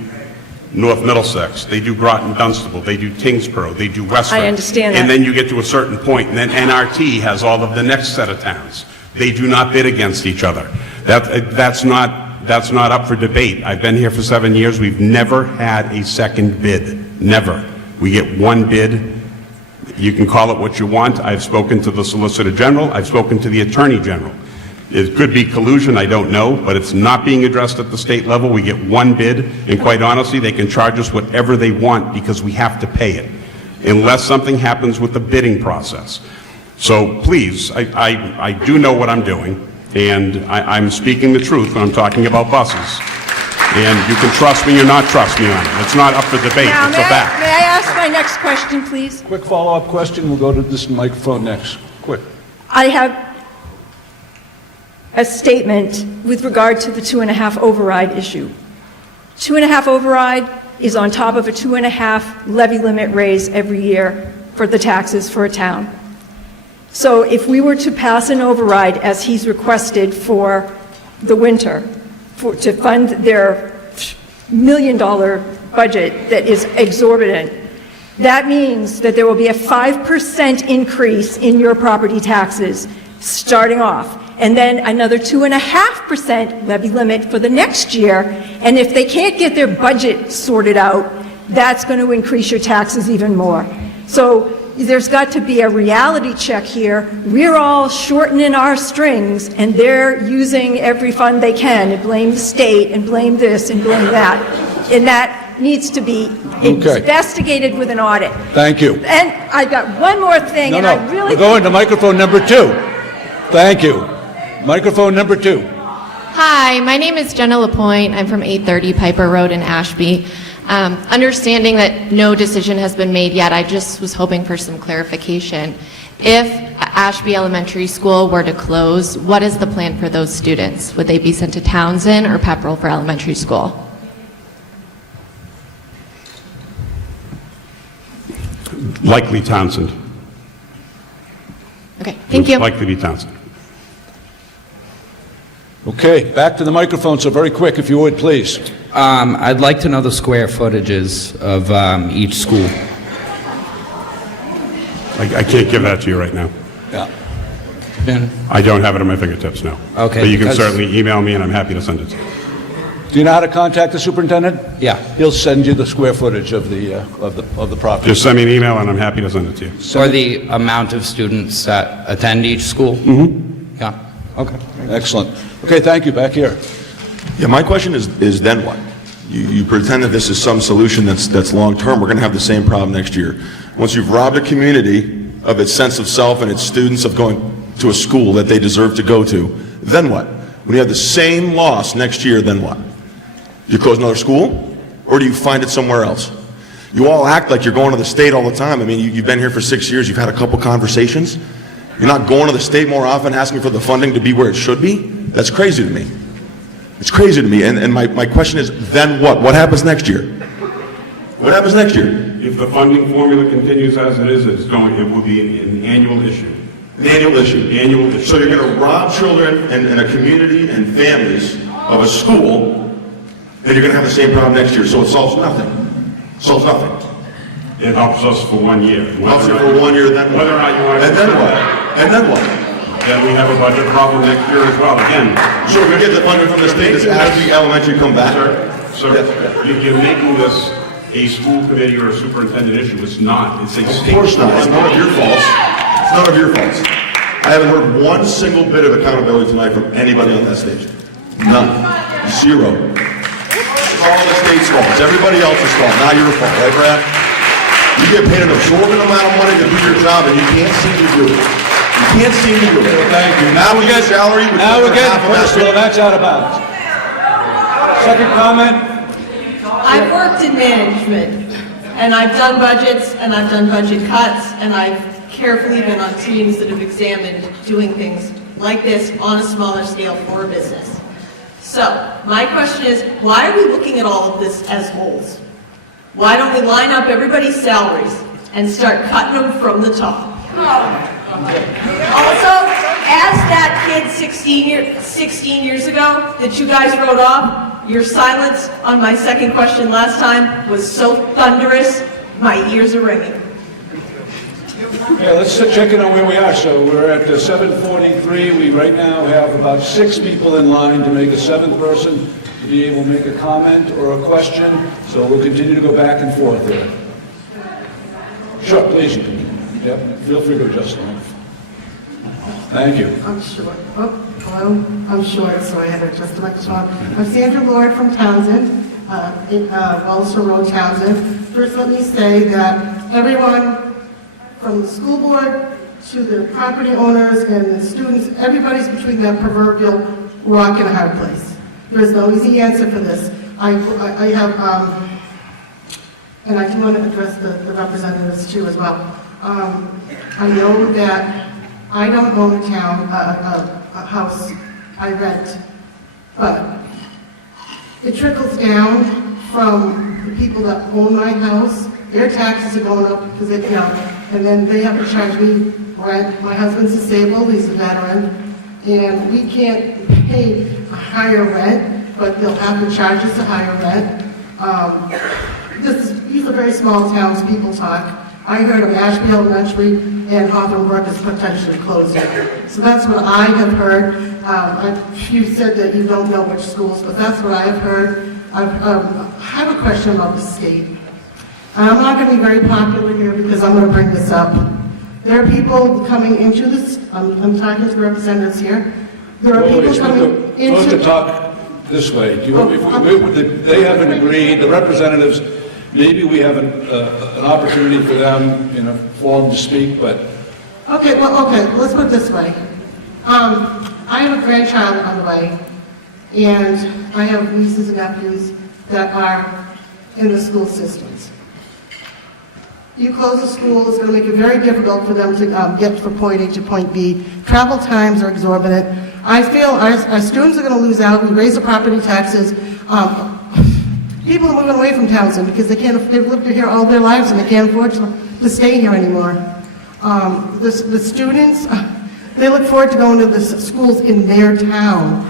North Middlesex, they do Groton Dunstable, they do Tingsboro, they do Westford. I understand that. And then you get to a certain point, and then NRT has all of the next set of towns. They do not bid against each other. That's not up for debate. I've been here for 7 years. We've never had a second bid. Never. We get one bid. You can call it what you want. I've spoken to the Solicitor General. I've spoken to the Attorney General. It could be collusion, I don't know, but it's not being addressed at the state level. We get one bid, and quite honestly, they can charge us whatever they want because we have to pay it, unless something happens with the bidding process. So please, I do know what I'm doing, and I'm speaking the truth when I'm talking about buses. And you can trust me or not trust me on it. It's not up for debate, now, it's a fact. may I ask my next question, please? Quick follow-up question. We'll go to this microphone next. Quick. I have a statement with regard to the 2.5 override issue. 2.5 override is on top of a 2.5 levy limit raise every year for the taxes for a town. So if we were to pass an override, as he's requested for the winter, to fund their $1 million budget that is exorbitant, that means that there will be a 5% increase in your property taxes starting off, and then another 2.5% levy limit for the next year. And if they can't get their budget sorted out, that's going to increase your taxes even more. So there's got to be a reality check here. We're all shortening our strings, and they're using every fund they can and blame the state and blame this and blame that. And that needs to be investigated with an audit. Thank you. And I got one more thing, and I really... We're going to microphone number 2. Thank you. Microphone number 2. Hi, my name is Jenna LaPointe. I'm from 830 Piper Road in Ashby. Understanding that no decision has been made yet, I just was hoping for some clarification. If Ashby Elementary School were to close, what is the plan for those students? Would they be sent to Townsend or Pepperell for elementary school? Likely Townsend. Okay, thank you. Likely to be Townsend. Okay, back to the microphone, so very quick, if you would, please. I'd like to know the square footages of each school. I can't give that to you right now. Yeah. I don't have it at my fingertips, no. Okay, But you can because- certainly email me, and I'm happy to send it to you. Do you know how to contact the superintendent? Yeah. He'll send you the square footage of the property. Just send me an email, and I'm happy to send it to you. Or the amount of students that attend each school? Mm-hmm. Yeah, okay. Excellent. Okay, thank you. Back here. Yeah, my question is then what? You pretend that this is some solution that's long-term. We're going to have the same problem next year. Once you've robbed a community of its sense of self and its students of going to a school that they deserve to go to, then what? When you have the same loss next year, then what? Do you close another school, or do you find it somewhere else? You all act like you're going to the state all the time. I mean, you've been here for 6 years, you've had a couple conversations. You're not going to the state more often, asking for the funding to be where it should be? That's crazy to me. It's crazy to me, and my question is, then what? What happens next year? What happens next year? If the funding formula continues as it is, it will be an annual issue. An annual issue. Annual issue. So you're going to rob children and a community and families of a school, and you're going to have the same problem next year. So it solves nothing. Solves nothing. It helps us for 1 year. Helps you for 1 year, then what? Whether or not you want to. And then what? And then what? Then we have a budget problem next year as well. Again. So if we get the funding from the state, does Ashby Elementary come back? Sir, you're making this a school committee or a superintendent issue. It's not. It's a state. Of course not. It's none of your faults. It's none of your faults. I haven't heard one single bit of accountability tonight from anybody on that stage. None. Zero. It's all the state's fault. It's everybody else's fault, not your fault. Right, Brad? You get paid an absorbent amount of money to do your job, and you can't seem to do it. You can't seem to do it. Thank you. Now we get salary. Now we're getting personal, that's out of bounds. Second comment? I've worked in management, and I've done budgets, and I've done budget cuts, and I've carefully been on teams that have examined doing things like this on a smaller scale for a business. So, my question is, why are we looking at all of this as wholes? Why don't we line up everybody's salaries and start cutting them from the top? Also, as that kid 16 years ago that you guys wrote off, your silence on my second question last time was so thunderous, my ears are ringing. Okay, let's check in on where we are. So we're at 7:43. We right now have about 6 people in line to make a 7th person to be able to make a comment or a question. So we'll continue to go back and forth there. Sure, please, you can. Yep, feel free to adjust the microphone. Thank you. I'm short. Oh, hello. I'm short, so I had to adjust the microphone. I'm Sandra Lord from Townsend, Walliser Road, Townsend. First, let me say that everyone from the school board to the property owners and the students, everybody's between that proverbial rock and a hard place. There's no easy answer for this. I have, and I do want to address the representatives too as well. I know that I don't own a house, I rent, but it trickles down from the people that own my house. Their taxes are going up because they, and then they have to charge me rent. My husband's disabled, he's a veteran, and we can't pay a higher rent, but they'll have to charge us a higher rent. These are very small towns, people talk. I heard of Ashby Elementary and Hawthorne Brook is potentially closing. So that's what I have heard. You said that you don't know which schools, but that's what I've heard. I have a question about the state. I'm not going to be very popular here because I'm going to bring this up. There are people coming into this, I'm talking to the representatives here. There are people coming into... Supposed to talk this way. They haven't agreed, the representatives, maybe we have an opportunity for them in a forum to speak, but... Okay, let's put it this way. I have a grandchild on the way, and I have nieces and nephews that are in the school systems. You close the school, it's going to make it very difficult for them to get from point A to point B. Travel times are exorbitant. I feel our students are going to lose out. We raise the property taxes. People are moving away from Townsend because they've lived here all their lives and they can't afford to stay here anymore. The students, they look forward to going to the schools in their town.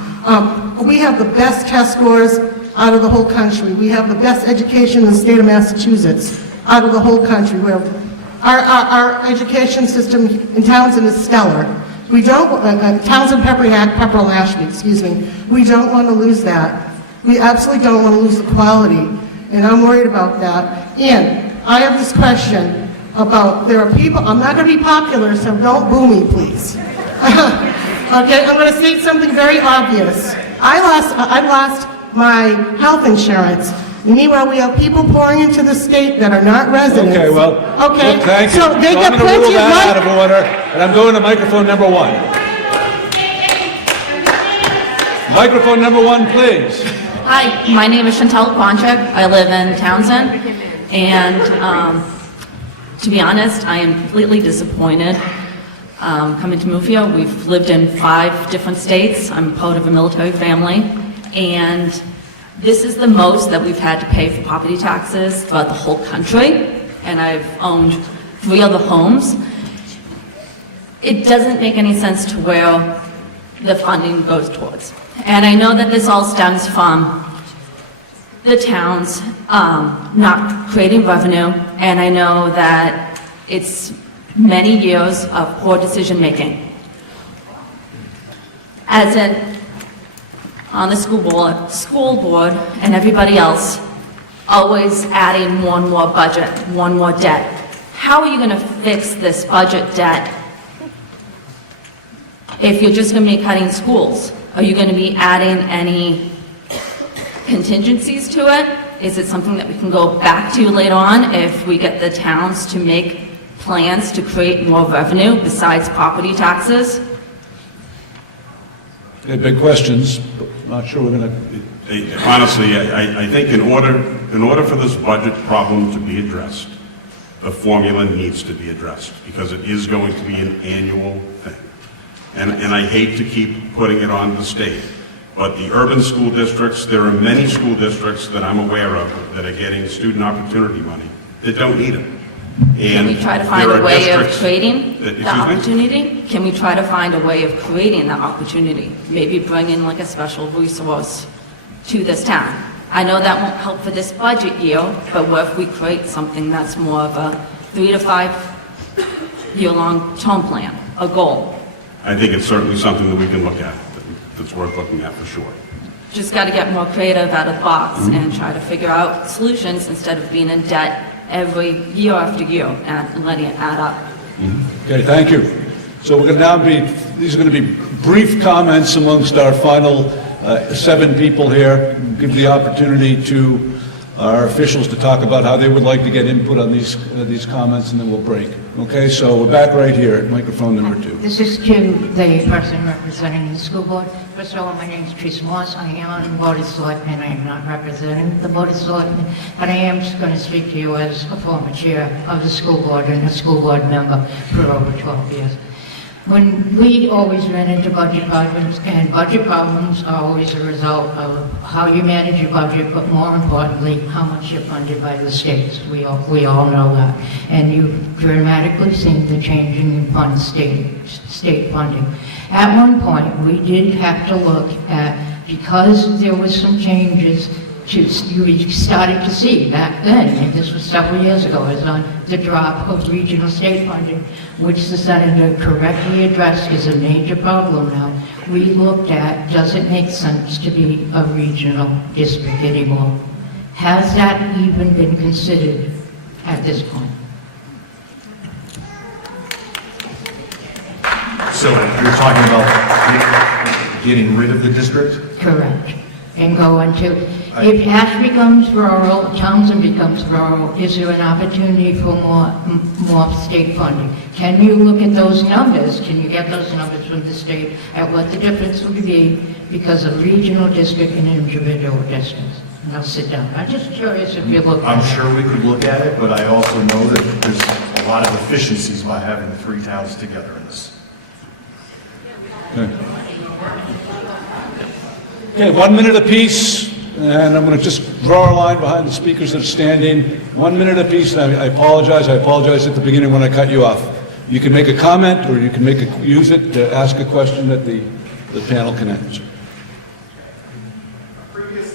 We have the best test scores out of the whole country. We have the best education in the state of Massachusetts out of the whole country. Our education system in Townsend is stellar. We don't, Townsend, Pepperell, Ashby, excuse me. We don't want to lose that. We absolutely don't want to lose the quality, and I'm worried about that. And I have this question about, there are people, I'm not going to be popular, so don't boo me, please. Okay, I'm going to state something very obvious. I lost my health insurance. Meanwhile, we have people pouring into the state that are not residents. Okay, well, okay. Look, thank you. So they get I'm going to rule plenty of that money. out of order, and I'm going to microphone number 1. Microphone number 1, please. Hi, my name is Chantal Quantrick. I live in Townsend, and to be honest, I am completely disappointed coming to move here. We've lived in 5 different states. I'm part of a military family, and this is the most that we've had to pay for property taxes throughout the whole country, and I've owned 3 other homes. It doesn't make any sense to where the funding goes towards. And I know that this all stems from the towns not creating revenue, and I know that it's many years of poor decision-making. As on the school board, and everybody else, always adding more and more budget, more and more debt. How are you going to fix this budget debt if you're just going to be cutting schools? Are you going to be adding any contingencies to it? Is it something that we can go back to later on if we get the towns to make plans to create more revenue besides property taxes? Okay, big questions, but not sure we're going to... Honestly, I think in order for this budget problem to be addressed, the formula needs to be addressed, because it is going to be an annual thing. And I hate to keep putting it on the state, but the urban school districts, there are many school districts that I'm aware of that are getting student opportunity money that don't need it. Can we try to find a way of creating the opportunity? Can we try to find a way of creating that opportunity? Maybe bring in like a special resource to this town. I know that won't help for this budget year, but what if we create something that's more of a 3 to 5 year long term plan, a goal? I think it's certainly something that we can look at, that's worth looking at for sure. Just got to get more creative out of the box and try to figure out solutions instead of being in debt every year after year and letting it add up. Okay, thank you. So we're going to now these are going to be brief comments amongst our final 7 people here. Give the opportunity to our officials to talk about how they would like to get input on these comments, and then we'll break. Okay, so we're back right here at microphone number 2. This is to the person representing the school board. First of all, my name is Teresa Moss. I am on the Board of Selectmen. I am not representing the Board of Selectmen, but I am just going to speak to you as a former chair of the school board and a school board member for over 12 years. When we always ran into budget problems, and budget problems are always a result of how you manage your budget, but more importantly, how much you're funded by the states. We all know that. And you've dramatically seen the changing in state funding. At one point, we did have to look at, because there was some changes we started to see back then, and this was several years ago, is on the drop of regional state funding, which the senator correctly addressed is a major problem now. We looked at, does it make sense to be a regional district anymore? Has that even been considered at this point? So you're talking about getting rid of the district? Correct. And go into, if Ash becomes rural, Townsend becomes rural, is there an opportunity for more state funding? Can you look at those numbers? Can you get those numbers from the state at what the difference would be because of regional district and individual districts? And I'll sit down. I'm just curious if you look. I'm sure we could look at it, but I also know that there's a lot of efficiencies by having the 3 towns together in this. Okay, 1 minute apiece, and I'm going to just draw a line behind the speakers that are standing. 1 minute apiece, and I apologize at the beginning when I cut you off. You can make a comment, or you can use it to ask a question that the panel can answer. Previous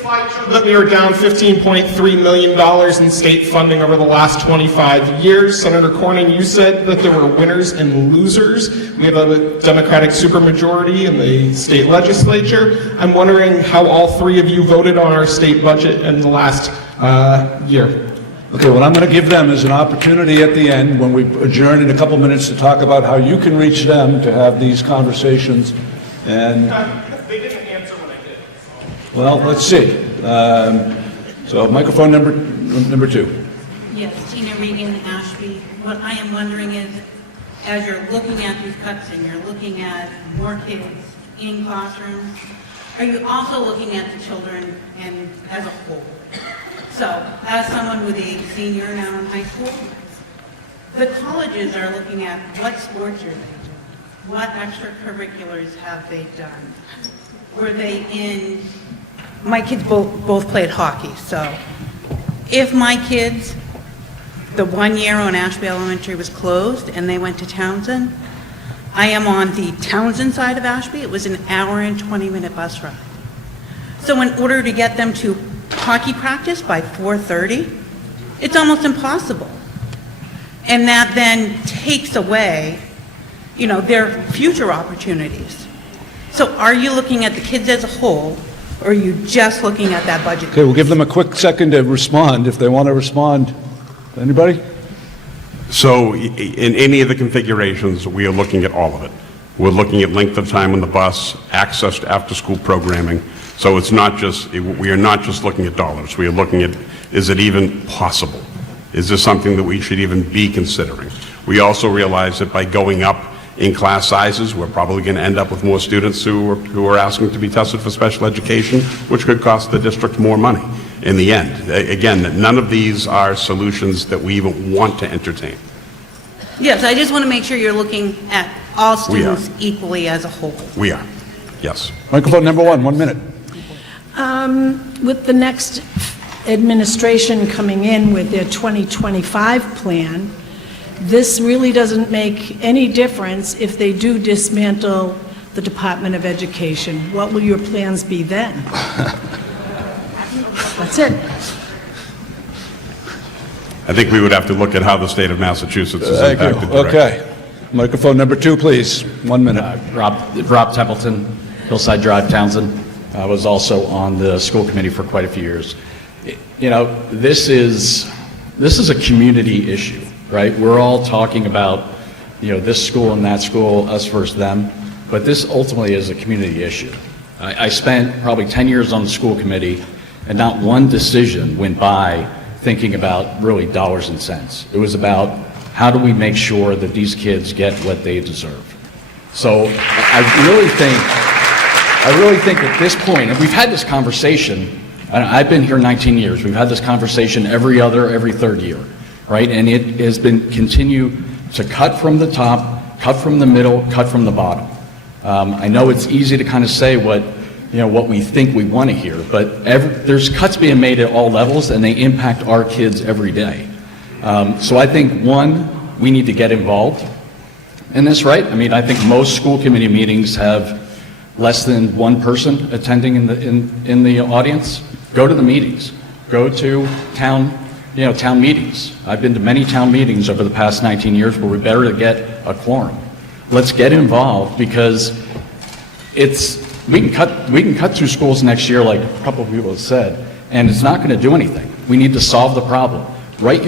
slide showed that we were down $15.3 million in state funding over the last 25 years. Senator Cornyn, you said that there were winners and losers. We have a Democratic supermajority in the state legislature. I'm wondering how all 3 of you voted on our state budget in the last year. Okay, what I'm going to give them is an opportunity at the end, when we adjourn in a couple minutes, to talk about how you can reach them to have these conversations. And they didn't answer when I did. well, let's see. So microphone number 2. Yes, Tina Regan, Ashby. What I am wondering is, as you're looking at these cuts and you're looking at more kids in classrooms, are you also looking at the children and as a whole? So, as someone with a senior now in high school, the colleges are looking at what sports are they doing? What extracurriculars have they done? Were they in, my kids both played hockey, so if my kids, the 1 year when Ashby Elementary was closed and they went to Townsend, I am on the Townsend side of Ashby. It was an hour and 20-minute bus ride. So in order to get them to hockey practice by 4:30, it's almost impossible. And that then takes away, their future opportunities. So are you looking at the kids as a whole, or are you just looking at that budget? Okay, we'll give them a quick second to respond, if they want to respond. Anybody? So in any of the configurations, we are looking at all of it. We're looking at length of time on the bus, access to after-school programming. So it's not just, we are not just looking at dollars. We are looking at, is it even possible? Is this something that we should even be considering? We also realize that by going up in class sizes, we're probably going to end up with more students who are asking to be tested for special education, which could cost the district more money in the end. Again, none of these are solutions that we even want to entertain. Yes, I just want to make sure you're looking at all students equally as a whole. We are, yes. Microphone number 1, 1 minute. With the next administration coming in with their 2025 plan, this really doesn't make any difference if they do dismantle the Department of Education. What will your plans be then? That's it. I think we would have to look at how the state of Massachusetts is Thank impacted you. directly. Okay. Microphone number 2, please. 1 minute. Rob Templeton, Hillside Drive, Townsend. I was also on the school committee for quite a few years. This is a community issue, right? We're all talking about, this school and that school, us versus them, but this ultimately is a community issue. I spent probably 10 years on the school committee, and not one decision went by thinking about really dollars and cents. It was about how do we make sure that these kids get what they deserve. So I really think at this point, and we've had this conversation, I've been here 19 years, we've had this conversation every third year, right? And it has been continue to cut from the top, cut from the middle, cut from the bottom. I know it's easy to kind of say what we think we want to hear, but there's cuts being made at all levels, and they impact our kids every day. So I think, one, we need to get involved in this, right? I mean, I think most school committee meetings have less than one person attending in the audience. Go to the meetings. Go to town meetings. I've been to many town meetings over the past 19 years where we better get a quorum. Let's get involved, because we can cut through schools next year, like a couple of people have said, and it's not going to do anything. We need to solve the problem. Write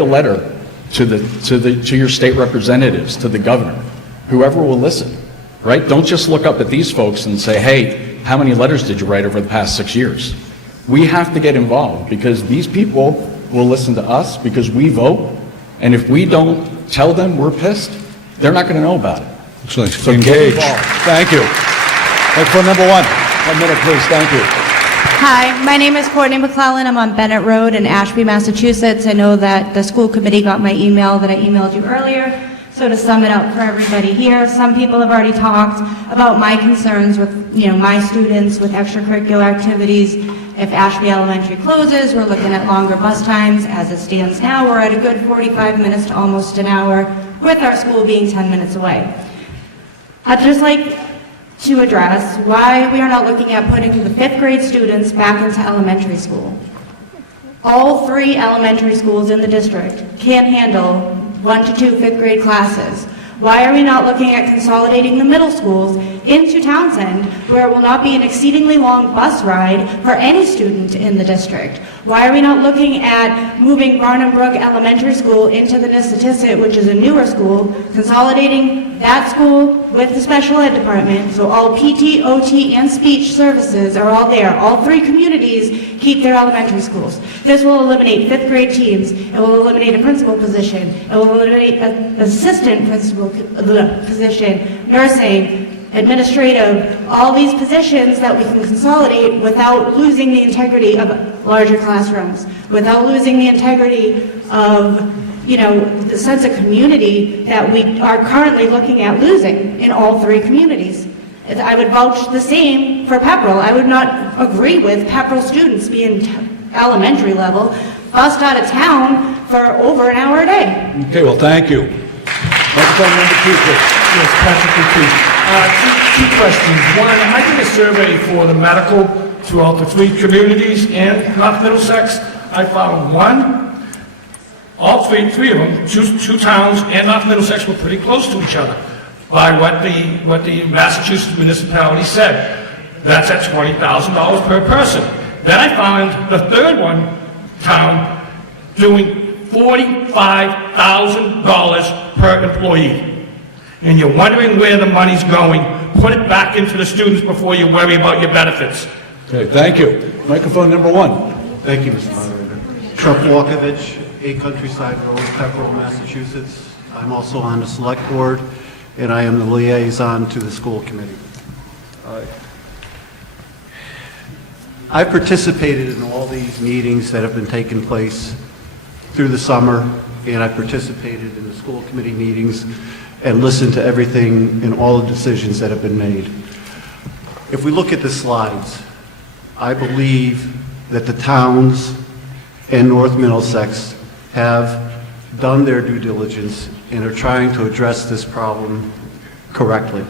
a letter to your state representatives, to the governor, whoever will listen. Right? Don't just look up at these folks and say, hey, how many letters did you write over the past 6 years? We have to get involved, because these people will listen to us because we vote, and if we don't tell them we're pissed, they're not going to know about it. Excellent. So Engage. get involved. Thank you. Microphone number 1. 1 minute, please. Thank you. Hi, my name is Courtney McClellan. I'm on Bennett Road in Ashby, Massachusetts. I know that the school committee got my email that I emailed you earlier. So to sum it up for everybody here, some people have already talked about my concerns with, my students with extracurricular activities. If Ashby Elementary closes, we're looking at longer bus times. As it stands now, we're at a good 45 minutes to almost an hour, with our school being 10 minutes away. I'd just like to address why we are not looking at putting the 5th grade students back into elementary school. All 3 elementary schools in the district can't handle 1 to 2 5th grade classes. Why are we not looking at consolidating the middle schools into Townsend, where it will not be an exceedingly long bus ride for any student in the district? Why are we not looking at moving Barnum Brook Elementary School into the Nissitissit, which is a newer school, consolidating that school with the special ed department, so all PT, OT, and speech services are all there. All three communities keep their elementary schools. This will eliminate fifth grade teams. It will eliminate a principal position. It will eliminate an assistant principal position, nursing, administrative, all these positions that we can consolidate without losing the integrity of larger classrooms, without losing the integrity of, the sense of community that we are currently looking at losing in all three communities. I would vouch the same for Pepperell. I would not agree with Pepperell students being elementary level, bused out of town for over an hour a day. Okay, well, thank you. Microphone number 2, please. Yes, Patrick McKee. Two questions. One, I did a survey for the medical throughout the three communities and North Middlesex. I found all three of them, two towns and North Middlesex were pretty close to each other by what the Massachusetts municipality said. That's at $20,000 per person. Then I found the third town doing $45,000 per employee. And you're wondering where the money's going, put it back into the students before you worry about your benefits. Okay, thank you. Microphone number 1. Thank you, Mr. Moderator. Chuck Walkovich, 8 Countryside Road, Pepperell, Massachusetts. I'm also on the Select Board, and I am the liaison to the school committee. I participated in all these meetings that have been taking place through the summer, and I participated in the school committee meetings and listened to everything and all the decisions that have been made. If we look at the slides, I believe that the towns in North Middlesex have done their due diligence and are trying to address this problem correctly.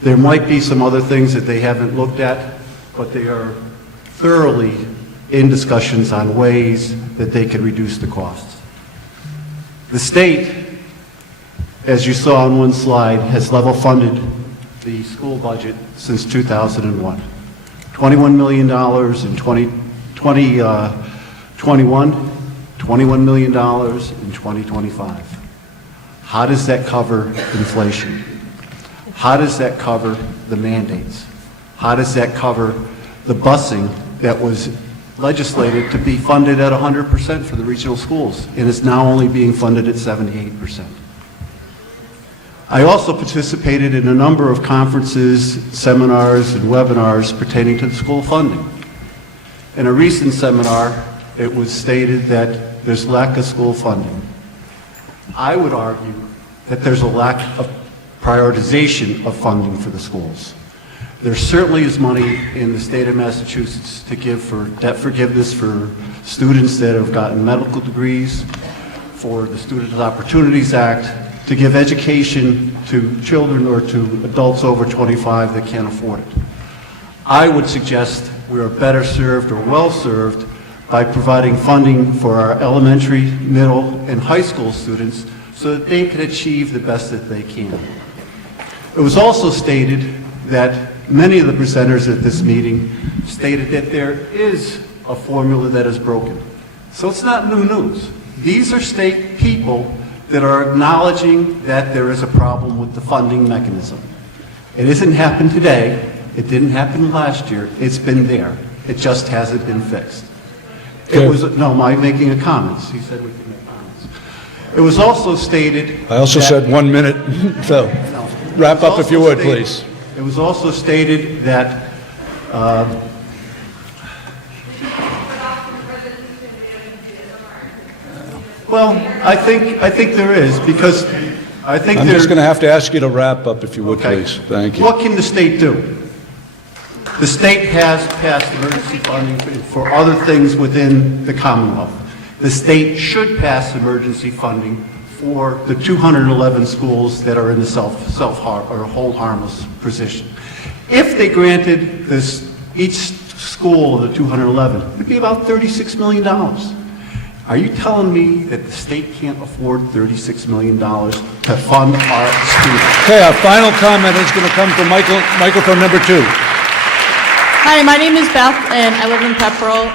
There might be some other things that they haven't looked at, but they are thoroughly in discussions on ways that they can reduce the costs. The state, as you saw on one slide, has level funded the school budget since 2001. $21 million in 2021, $21 million in 2025. How does that cover inflation? How does that cover the mandates? How does that cover the busing that was legislated to be funded at 100% for the regional schools, and is now only being funded at 78%? I also participated in a number of conferences, seminars, and webinars pertaining to the school funding. In a recent seminar, it was stated that there's lack of school funding. I would argue that there's a lack of prioritization of funding for the schools. There certainly is money in the state of Massachusetts to give for debt forgiveness for students that have gotten medical degrees, for the Student Opportunities Act, to give education to children or to adults over 25 that can't afford it. I would suggest we are better served or well served by providing funding for our elementary, middle, and high school students so that they can achieve the best that they can. It was also stated that many of the presenters at this meeting stated that there is a formula that is broken. So it's not new news. These are state people that are acknowledging that there is a problem with the funding mechanism. It hasn't happened today. It didn't happen last year. It's been there. It just hasn't been fixed. It was, no, am I making a comment? He said we can make comments. It was also stated. I also said 1 minute, so wrap up if you would, please. It was also stated that well, I think there is, because I think I'm just going to have to ask you to wrap up if you would, please. Thank you. What can the state do? The state has passed emergency funding for other things within the Commonwealth. The state should pass emergency funding for the 211 schools that are in the self-harm or hold harmless position. If they granted this, each school of the 211, it would be about $36 million. Are you telling me that the state can't afford $36 million to fund our students? Okay, our final comment is going to come from microphone number 2. Hi, my name is Beth, and I live in Pepperell.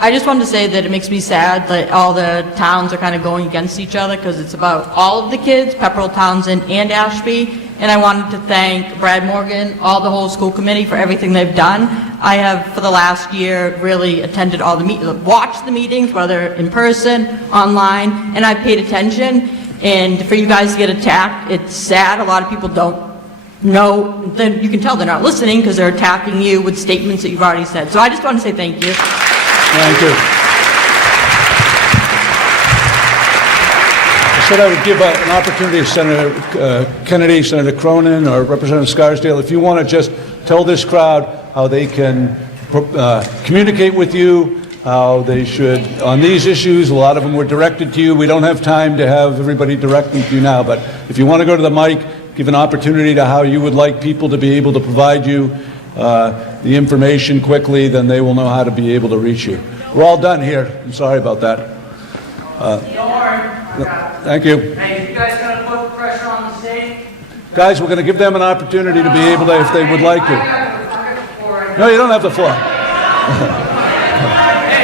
I just wanted to say that it makes me sad that all the towns are kind of going against each other because it's about all of the kids, Pepperell, Townsend, and Ashby. And I wanted to thank Brad Morgan, all the whole school committee for everything they've done. I have, for the last year, really attended all the watched the meetings, whether in person, online, and I've paid attention. And for you guys to get attacked, it's sad. A lot of people don't know. Then you can tell they're not listening because they're attacking you with statements that you've already said. So I just want to say thank you. Thank you. I said I would give an opportunity to Senator Kennedy, Senator Cronin, or Representative Scarsdale, if you want to just tell this crowd how they can communicate with you, how they should, on these issues, a lot of them were directed to you. We don't have time to have everybody direct them to you now, but if you want to go to the mic, give an opportunity to how you would like people to be able to provide you the information quickly, then they will know how to be able to reach you. We're all done here. I'm sorry about that. Don't worry. Thank you. Hey, you guys gonna put pressure on the state? Guys, we're going to give them an opportunity to be able to, if they would like to. No, you don't have the floor. Hey,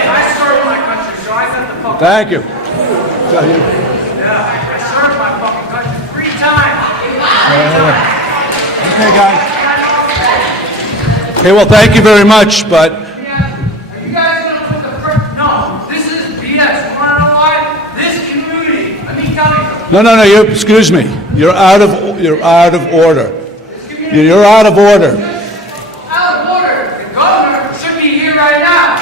I served my country, so I got the fuck. Thank you. Yeah, I served my fucking country 3 times. Okay, guys. Okay, well, thank you very much, but Are you guys gonna put the pressure? No, this is BS. You wanna know why? This community, let me tell you. no, excuse me. You're out of order. You're out of order. Out of order. The governor should be here right now.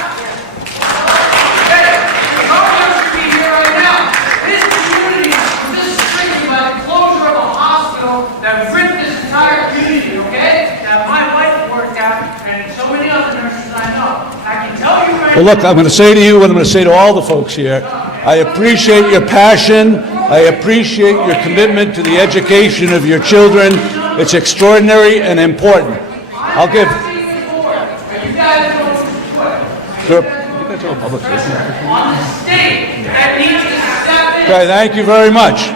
Hey, the governor should be here right now. This community, this is strictly by the closure of a hospital that ripped this entire community, okay? That my wife worked at, and so many other nurses I know. I can tell you right Well, look, I'm going to say to you what I'm going to say to all the folks here. I appreciate your passion. I appreciate your commitment to the education of your children. It's extraordinary and important. I'll give... Sure. Okay, thank you very much.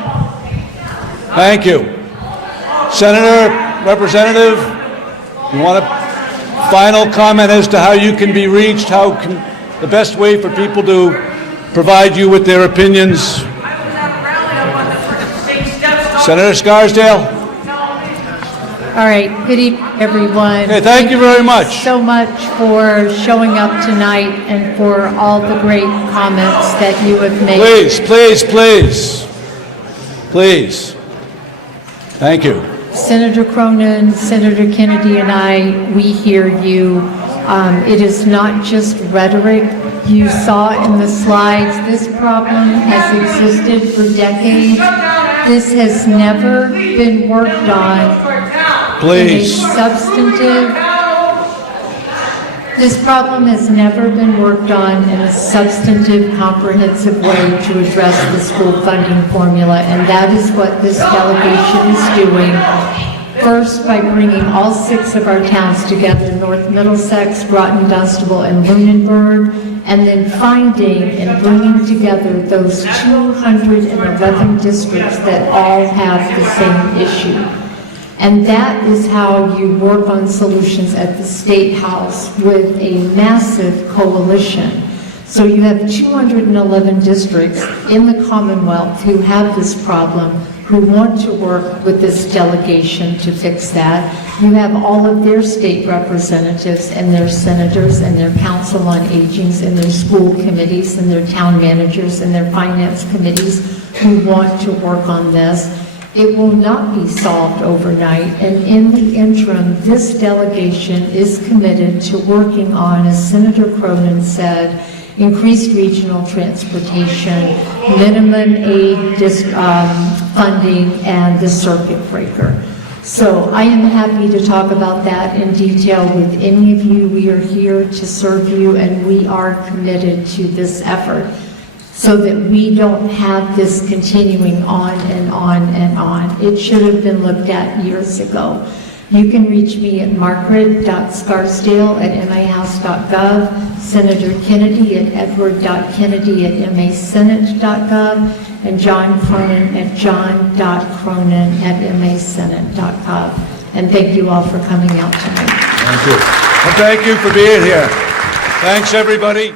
Thank you. Senator, Representative, you want a final comment as to how you can be reached, the best way for people to provide you with their opinions? Senator Scarsdale? All right, good evening, everyone. Okay, thank you very much. So much for showing up tonight and for all the great comments that you have made. Please. Thank you. Senator Cronin, Senator Kennedy, and I, we hear you. It is not just rhetoric. You saw in the slides, this problem has existed for decades. This has never been worked on Please. in a substantive. This problem has never been worked on in a substantive, comprehensive way to address the school funding formula, and that is what this delegation is doing. First, by bringing all 6 of our towns together, North Middlesex, Groton, Dunstable, and Lunenburg, and then finding and bringing together those 211 districts that all have the same issue. And that is how you work on solutions at the State House with a massive coalition. So you have 211 districts in the Commonwealth who have this problem, who want to work with this delegation to fix that. You have all of their state representatives and their senators and their council on agings and their school committees and their town managers and their finance committees who want to work on this. It will not be solved overnight, and in the interim, this delegation is committed to working on, as Senator Cronin said, increased regional transportation, minimum aid funding, and the circuit breaker. So I am happy to talk about that in detail with any of you. We are here to serve you, and we are committed to this effort so that we don't have this continuing on and on and on. It should have been looked at years ago. You can reach me at margaret.scarsdale@mahouse.gov, Senator Kennedy at edward.kennedy@masenate.gov, and John Cronin at john.cronin@masenate.gov. And thank you all for coming out tonight. Thank you. Well, thank you for being here. Thanks, everybody.